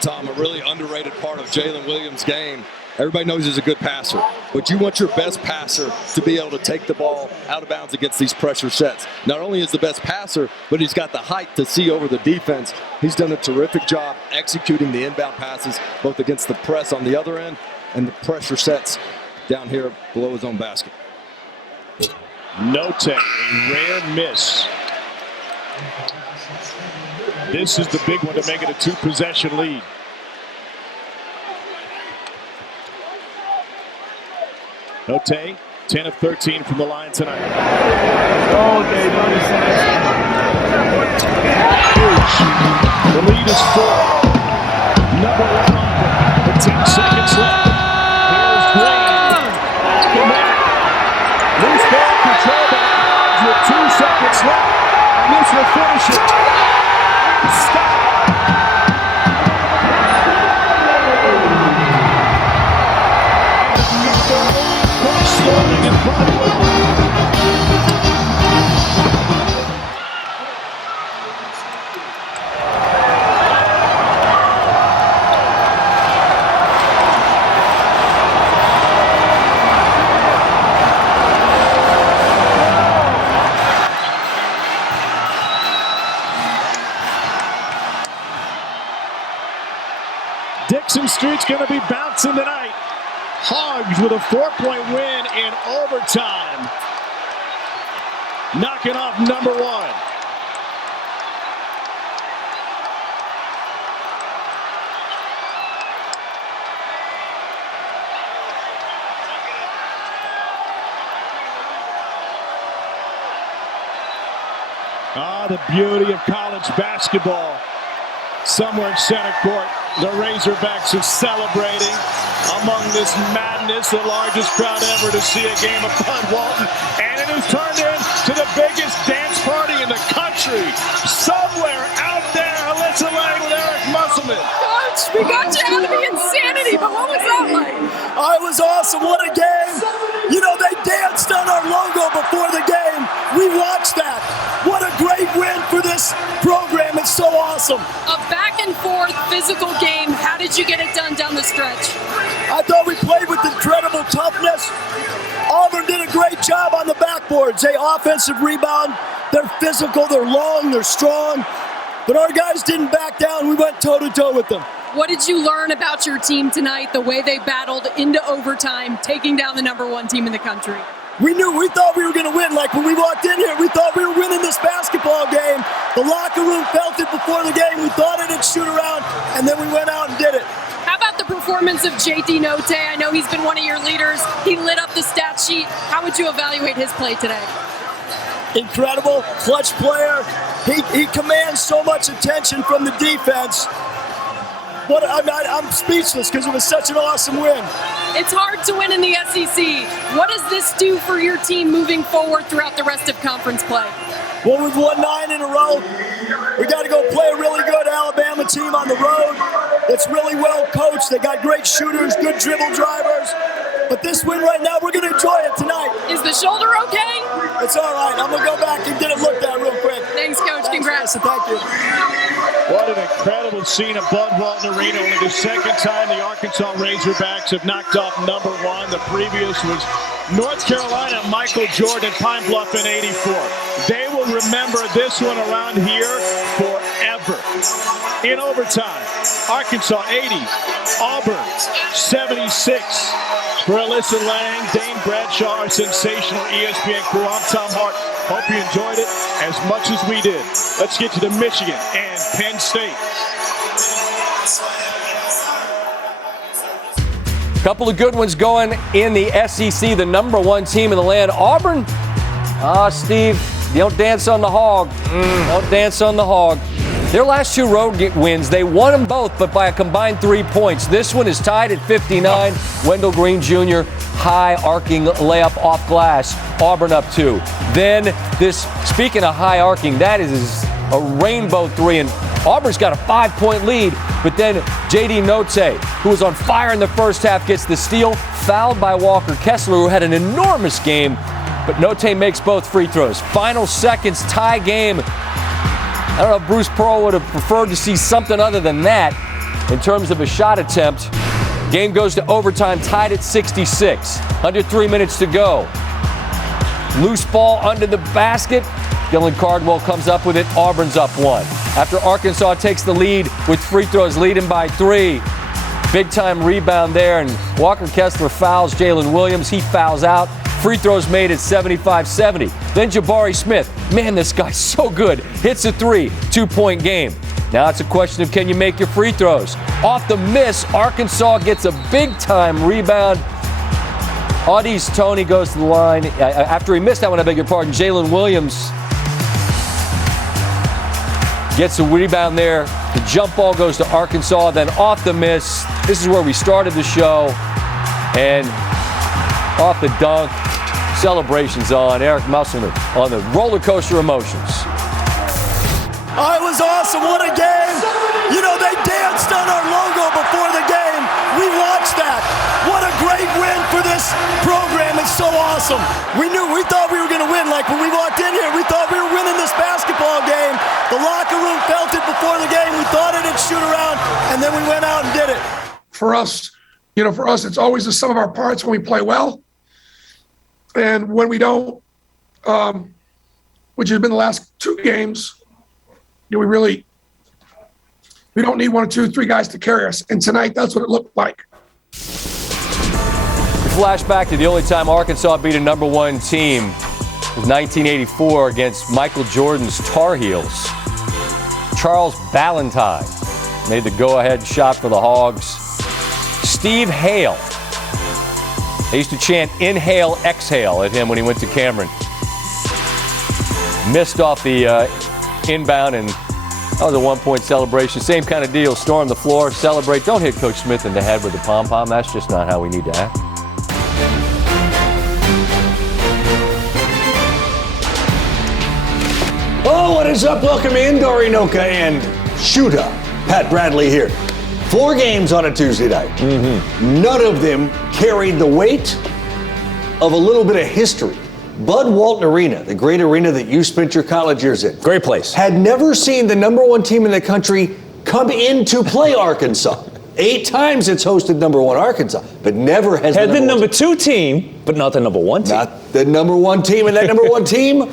Tom, a really underrated part of Jalen Williams' game. Everybody knows he's a good passer, but you want your best passer to be able to take the ball out of bounds against these pressure sets. Not only is the best passer, but he's got the height to see over the defense. He's done a terrific job executing the inbound passes, both against the press on the other end and the pressure sets down here below his own basket. Note, a rare miss. This is the big one to make it a two-possession lead. Note, 10 of 13 from the line tonight. Huge. The lead is 4. Number 1 Auburn with 10 seconds left. Here's Green. Loose ball control by Hobbs with 2 seconds left. And this will finish it. Stop. Storming in front. Dixon Street's going to be bouncing tonight. Hogs with a 4-point win in overtime. Knocking off number 1. Ah, the beauty of college basketball. Somewhere in center court, the Razorbacks are celebrating among this madness, the largest crowd ever to see a game of Bud Walton. And it has turned into the biggest dance party in the country. Somewhere out there, Alyssa Lang with Eric Musselman. Coach, we got you out of the insanity, but what was that like? Oh, it was awesome. What a game. You know, they danced on our logo before the game. We watched that. What a great win for this program. It's so awesome. A back and forth physical game. How did you get it done down the stretch? I thought we played with incredible toughness. Auburn did a great job on the backboards. They offensive rebound. They're physical. They're long. They're strong. But our guys didn't back down. We went toe-to-toe with them. What did you learn about your team tonight, the way they battled into overtime, taking down the number 1 team in the country? We thought we were going to win. Like when we walked in here, we thought we were winning this basketball game. The locker room felt it before the game. We thought it'd shoot around, and then we went out and did it. How about the performance of JD Note? I know he's been one of your leaders. He lit up the stat sheet. How would you evaluate his play today? Incredible, clutch player. He commands so much attention from the defense. I'm speechless because it was such an awesome win. It's hard to win in the SEC. What does this do for your team moving forward throughout the rest of conference play? Well, we've won 9 in a row. We got to go play a really good Alabama team on the road. It's really well coached. They got great shooters, good dribble drivers. But this win right now, we're going to enjoy it tonight. Is the shoulder okay? It's all right. I'm going to go back and get it looked at real quick. Thanks, Coach. Congrats. Thank you. What an incredible scene at Bud Walton Arena. Only the second time the Arkansas Razorbacks have knocked off number 1. The previous was North Carolina, Michael Jordan, Pine Bluff in '84. They will remember this one around here forever. in overtime. Arkansas 80, Auburn 76. For Alyssa Lang, Dane Bradshaw, our sensational ESPN crew, I'm Tom Hart. Hope you enjoyed it as much as we did. Let's get to the Michigan and Penn State. Couple of good ones going in the SEC, the number one team in the land. Auburn, Steve, you don't dance on the hog. Don't dance on the hog. Their last two road wins, they won them both, but by a combined 3 points. This one is tied at 59. Wendell Green Jr., high arcing layup off glass. Auburn up 2. Then this, speaking of high arcing, that is a rainbow 3, and Auburn's got a 5-point lead, but then J.D. Notte, who was on fire in the first half, gets the steal, fouled by Walker Kessler, who had an enormous game, but Notte makes both free throws. Final seconds, tie game. I don't know if Bruce Pearl would have preferred to see something other than that in terms of a shot attempt. Game goes to overtime, tied at 66. Under 3 minutes to go. Loose ball under the basket. Dylan Cardwell comes up with it. Auburn's up 1. After Arkansas takes the lead with free throws, leading by 3. Big time rebound there, and Walker Kessler fouls Jalen Williams. He fouls out. Free throws made at 75-70. Then Jabari Smith. Man, this guy's so good. Hits a 3. 2-point game. Now it's a question of can you make your free throws. Off the miss, Arkansas gets a big-time rebound. Audi's Tony goes to the line. After he missed that one, I beg your pardon, Jalen Williams gets a rebound there. The jump ball goes to Arkansas. Then off the miss, this is where we started the show. And off the dunk, celebrations on. Eric Musselman on the roller coaster emotions. Oh, it was awesome. What a game. You know, they danced on our logo before the game. We watched that. What a great win for this program. It's so awesome. We thought we were going to win. Like when we walked in here, we thought we were winning this basketball game. The locker room felt it before the game. We thought it'd shoot around, and then we went out and did it. For us, it's always the sum of our parts when we play well. And when we don't, which has been the last 2 games, we don't need 1, 2, 3 guys to carry us. And tonight, that's what it looked like. Flash back to the only time Arkansas beat a number one team was 1984 against Michael Jordan's Tar Heels. Charles Ballantyne made the go-ahead shot for the Hogs. Steve Hale. They used to chant inhale, exhale at him when he went to Cameron. Missed off the inbound, and that was a 1-point celebration. Same kind of deal. Storm the floor, celebrate. Don't hit Coach Smith in the head with the pom-pom. That's just not how we need to act. Oh, what is up? Welcome in, Dory Noka and Shooter. Pat Bradley here. 4 games on a Tuesday night. None of them carried the weight of a little bit of history. Bud Walton Arena, the great arena that you spent your college years in. Great place. Had never seen the number one team in the country come in to play Arkansas. 8 times it's hosted number 1 Arkansas, but never has had the number 2 team, but not the number 1 team. Not the number 1 team, and that number 1 team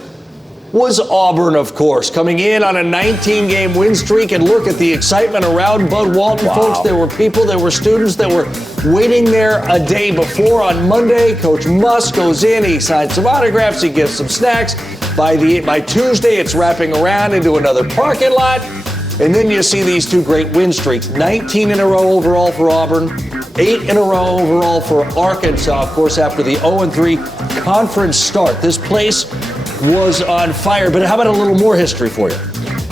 was Auburn, of course, coming in on a 19-game win streak. And look at the excitement around Bud Walton, folks. There were people, there were students that were waiting there a day before on Monday. Coach Musk goes in, he signs some autographs, he gives some snacks. By Tuesday, it's wrapping around into another parking lot. And then you see these 2 great win streaks. 19 in a row overall for Auburn, 8 in a row overall for Arkansas, of course, after the 0-3 conference start. This place was on fire, but how about a little more history for you?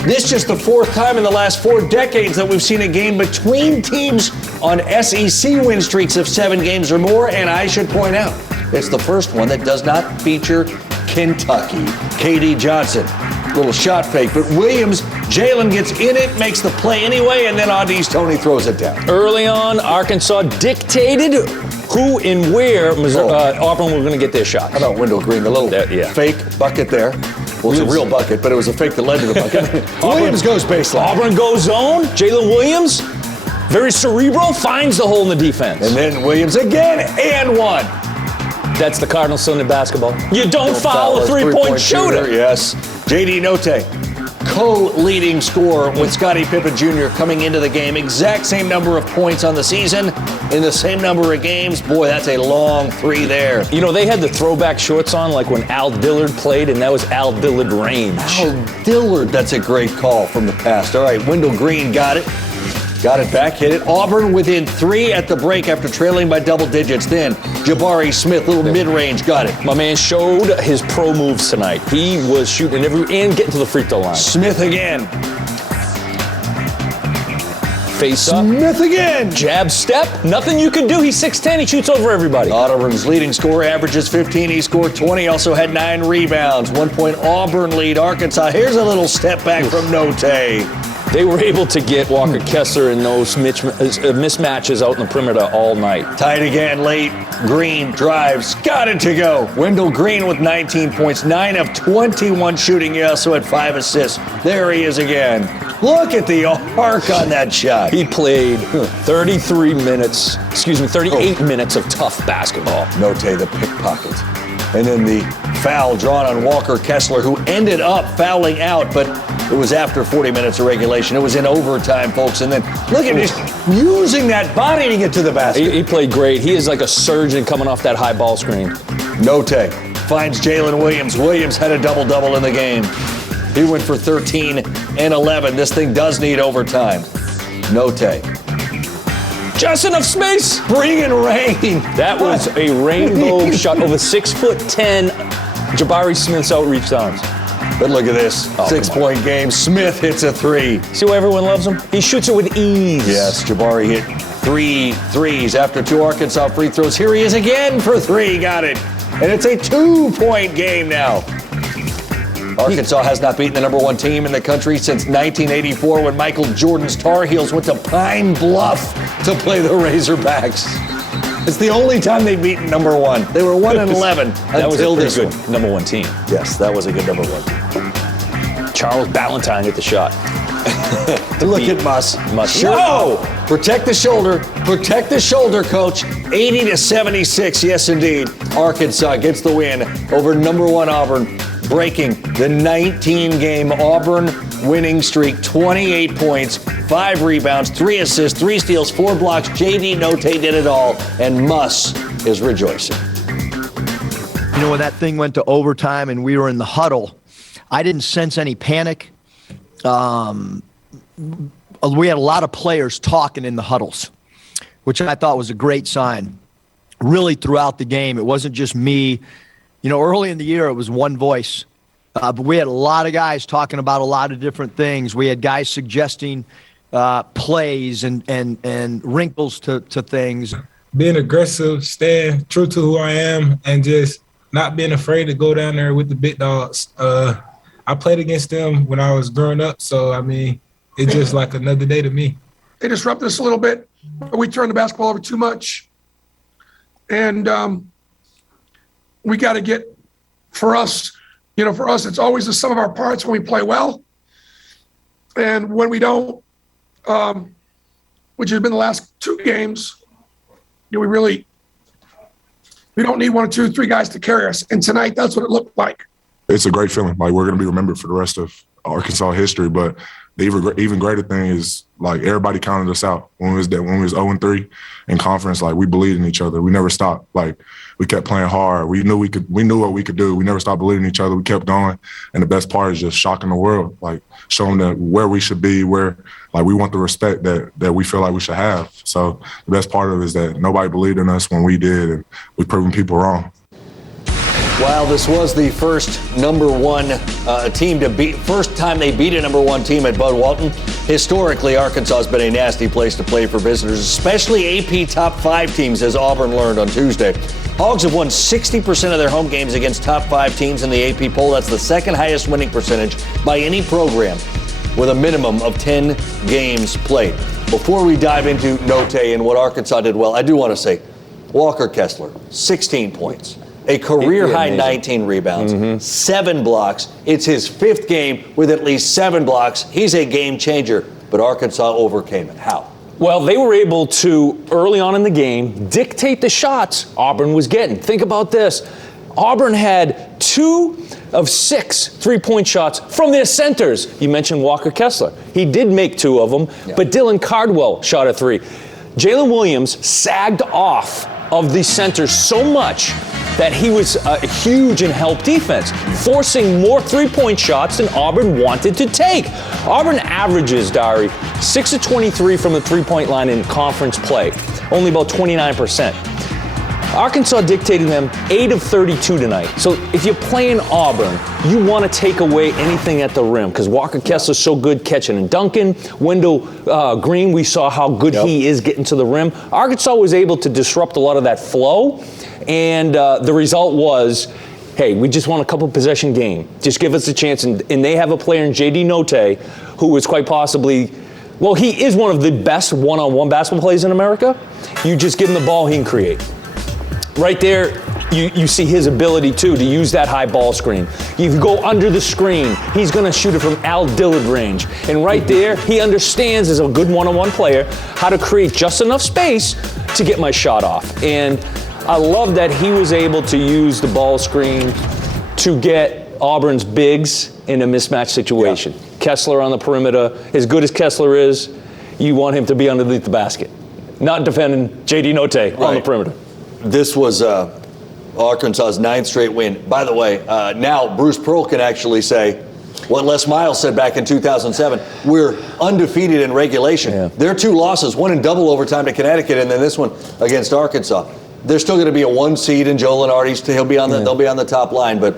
This is just the 4th time in the last 4 decades that we've seen a game between teams on SEC win streaks of 7 games or more, and I should point out, it's the first one that does not feature Kentucky. K.D. Johnson, little shot fake, but Williams, Jalen gets in it, makes the play anyway, and then Audi's Tony throws it down. Early on, Arkansas dictated who and where Auburn were going to get their shots. How about Wendell Green, the little fake bucket there? Well, it's a real bucket, but it was a fake that led to the bucket. Williams goes baseline. Auburn goes zone. Jalen Williams, very cerebral, finds the hole in the defense. And then Williams again, and 1. That's the Cardinal Sunday basketball. You don't foul a three-point shooter. Yes. J.D. Notte. co-leading scorer with Scottie Pippen Jr. coming into the game. Exact same number of points on the season in the same number of games. Boy, that's a long 3 there. You know, they had the throwback shorts on like when Al Dillard played, and that was Al Dillard range. Al Dillard, that's a great call from the past. All right, Wendell Green got it. Got it back, hit it. Auburn within 3 at the break after trailing by double digits. Then Jabari Smith, little mid-range, got it. My man showed his pro moves tonight. He was shooting and getting to the free throw line. Smith again. Face up. Smith again. Jab step. Nothing you can do. He's 6'10". He shoots over everybody. Auburn's leading scorer averages 15. He scored 20. Also had 9 rebounds. 1 point Auburn lead Arkansas. Here's a little step back from Note. They were able to get Walker Kessler in those mismatches out in the perimeter all night. Tied again late. Green drives. Got it to go. Wendell Green with 19 points. 9 of 21 shooting. He also had 5 assists. There he is again. Look at the arc on that shot. He played 38 minutes of tough basketball. Note the pickpocket. And then the foul drawn on Walker Kessler, who ended up fouling out, but it was after 40 minutes of regulation. It was in overtime, folks. And then look at just using that body to get to the basket. He played great. He is like a surgeon coming off that high ball screen. Note finds Jalen Williams. Williams had a double-double in the game. He went for 13 and 11. This thing does need overtime. Note. Just enough space. Bringing rain. That was a rainbow shot over 6'10". Jabari Smith's outreach downs. But look at this. 6-point game. Smith hits a 3. See why everyone loves him? He shoots it with ease. Yes, Jabari hit 3 threes after 2 Arkansas free throws. Here he is again for 3. Got it. And it's a 2-point game now. Arkansas has not beaten the number 1 team in the country since 1984 when Michael Jordan's Tar Heels went to Pine Bluff to play the Razorbacks. It's the only time they've beaten number 1. They were 1-11 until this good number 1 team. Yes, that was a good number 1 team. Charles Ballantyne hit the shot. Look at Muss. Sure. No! Protect the shoulder. Protect the shoulder, coach. 80-76. Yes, indeed. Arkansas gets the win over number 1 Auburn, breaking the 19-game Auburn winning streak. 28 points, 5 rebounds, 3 assists, 3 steals, 4 blocks. J.D. Note did it all, and Muss is rejoicing. You know, when that thing went to overtime and we were in the huddle, I didn't sense any panic. We had a lot of players talking in the huddles, which I thought was a great sign. Really throughout the game, it wasn't just me. You know, early in the year, it was one voice. But we had a lot of guys talking about a lot of different things. We had guys suggesting plays and wrinkles to things. Being aggressive, staying true to who I am, and just not being afraid to go down there with the big dogs. I played against them when I was growing up, so, I mean, it's just like another day to me. They disrupted us a little bit, but we turned the basketball over too much. And we got to get, for us, it's always the sum of our parts when we play well. And when we don't, which has been the last 2 games, we don't need 1 or 2, 3 guys to carry us. And tonight, that's what it looked like. It's a great feeling. Like, we're going to be remembered for the rest of Arkansas history. But the even greater thing is, like, everybody counted us out when we was 0-3 in conference. Like, we believed in each other. We never stopped. Like, we kept playing hard. We knew what we could do. We never stopped believing in each other. We kept going. And the best part is just shocking the world, like, showing that where we should be, where, like, we want the respect that we feel like we should have. So the best part of it is that nobody believed in us when we did, and we've proven people wrong. While this was the first number 1 team to beat, first time they beat a number 1 team at Bud Walton, historically Arkansas has been a nasty place to play for visitors, especially AP top 5 teams, as Auburn learned on Tuesday. Hogs have won 60% of their home games against top 5 teams in the AP poll. That's the second highest winning percentage by any program with a minimum of 10 games played. Before we dive into Note and what Arkansas did well, I do want to say Walker Kessler, 16 points. A career-high 19 rebounds, 7 blocks. It's his 5th game with at least 7 blocks. He's a game changer, but Arkansas overcame it. How? Well, they were able to, early on in the game, dictate the shots Auburn was getting. Think about this. Auburn had 2 of 6 3-point shots from their centers. You mentioned Walker Kessler. He did make 2 of them, but Dylan Cardwell shot a 3. Jalen Williams sagged off of the centers so much that he was huge in help defense, forcing more 3-point shots than Auburn wanted to take. Auburn averages, Dari, 6 of 23 from the 3-point line in conference play, only about 29%. Arkansas dictated them 8 of 32 tonight. So if you're playing Auburn, you want to take away anything at the rim because Walker Kessler's so good catching and dunking. Wendell Green, we saw how good he is getting to the rim. Arkansas was able to disrupt a lot of that flow, and the result was, hey, we just want a couple possession game. Just give us a chance. And they have a player in J.D. Notae who is quite possibly, well, he is one of the best one-on-one basketball players in America. You just give him the ball, he can create. Right there, you see his ability, too, to use that high ball screen. You go under the screen, he's going to shoot it from Al Dillard range. And right there, he understands, as a good one-on-one player, how to create just enough space to get my shot off. And I love that he was able to use the ball screen to get Auburn's bigs in a mismatch situation. Kessler on the perimeter, as good as Kessler is, you want him to be underneath the basket, not defending J.D. Notae on the perimeter. This was Arkansas's 9th straight win. By the way, now Bruce Pearl can actually say what Les Miles said back in 2007. We're undefeated in regulation. Their 2 losses, one in double overtime to Connecticut, and then this one against Arkansas. They're still going to be a 1 seed in Joe Lunardi's. They'll be on the top line. But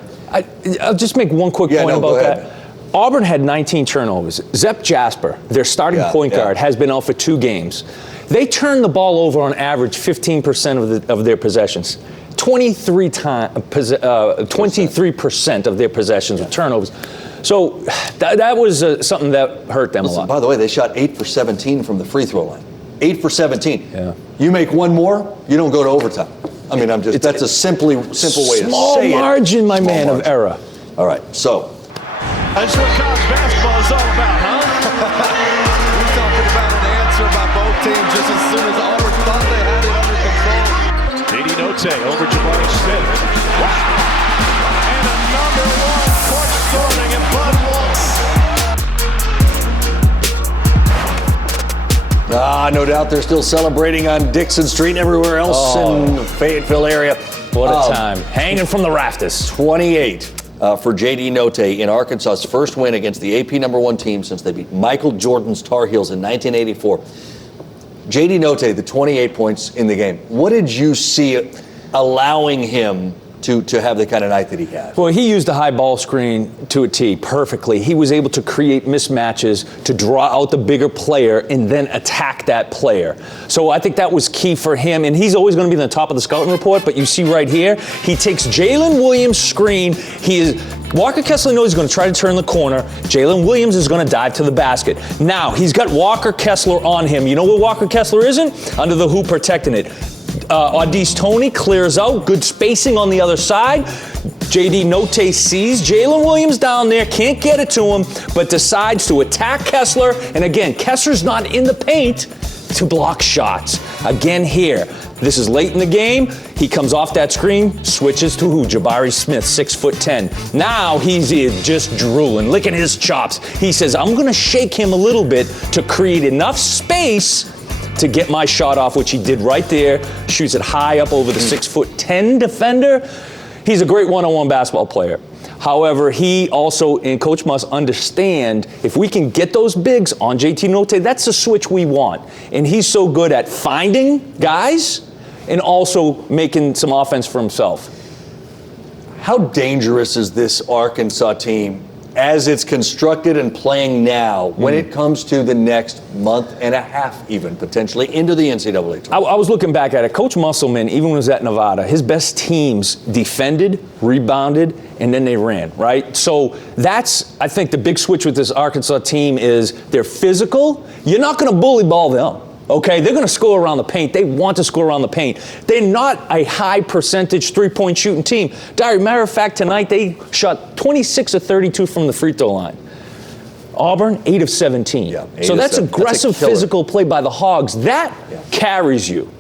I'll just make one quick point about that. Auburn had 19 turnovers. Zep Jasper, their starting point guard, has been out for 2 games. They turn the ball over on average 15% of their possessions. 23% of their possessions with turnovers. So that was something that hurt them a lot. By the way, they shot 8 for 17 from the free throw line. 8 for 17. Yeah. You make one more, you don't go to overtime. I mean, that's a simple way to say it. Small margin, my man, of error. All right, so. That's what college basketball is all about, huh? We're talking about an answer by both teams just as soon as Auburn thought they had it under control. J.D. Notae over Jabari Smith. Wow! And a number 1 court storming in Bud Walton. No doubt they're still celebrating on Dixon Street and everywhere else in the Fayetteville area. What a time. Hanging from the rafters. 28 for J.D. Notae in Arkansas's first win against the AP #1 team since they beat Michael Jordan's Tar Heels in 1984. J.D. Notae, the 28 points in the game. What did you see allowing him to have the kind of night that he had? Well, he used the high ball screen to a T perfectly. He was able to create mismatches to draw out the bigger player and then attack that player. So I think that was key for him. And he's always going to be in the top of the scouting report. But you see right here, he takes Jalen Williams' screen. Walker Kessler knows he's going to try to turn the corner. Jalen Williams is going to dive to the basket. Now, he's got Walker Kessler on him. You know where Walker Kessler isn't? Under the hoop protecting it. Audice Toney clears out. Good spacing on the other side. J.D. Notae sees Jalen Williams down there, can't get it to him, but decides to attack Kessler. And again, Kessler's not in the paint to block shots. Again here. This is late in the game. He comes off that screen, switches to Jabari Smith, 6'10". Now he's just drooling, licking his chops. He says, I'm going to shake him a little bit to create enough space to get my shot off, which he did right there. Shoots it high up over the 6'10" defender. He's a great one-on-one basketball player. However, he also, and Coach must understand, if we can get those bigs on JT Notae, that's the switch we want. And he's so good at finding guys and also making some offense for himself. How dangerous is this Arkansas team as it's constructed and playing now when it comes to the next month and a half, even potentially into the NCAA tournament? I was looking back at it. Coach Musselman, even when he was at Nevada, his best teams defended, rebounded, and then they ran, right? So that's, I think, the big switch with this Arkansas team is they're physical. You're not going to bully ball them. Okay, they're going to score around the paint. They want to score around the paint. They're not a high percentage three-point shooting team. Matter of fact, tonight they shot 26 of 32 from the free throw line. Auburn, 8 of 17. Yeah, so that's aggressive physical play by the Hogs. That carries you.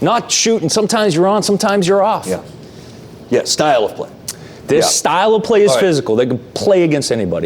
Not shooting. Sometimes you're on, sometimes you're off. Yeah. Yeah, style of play. This Yeah. style of play is All right. physical. They can play against anybody.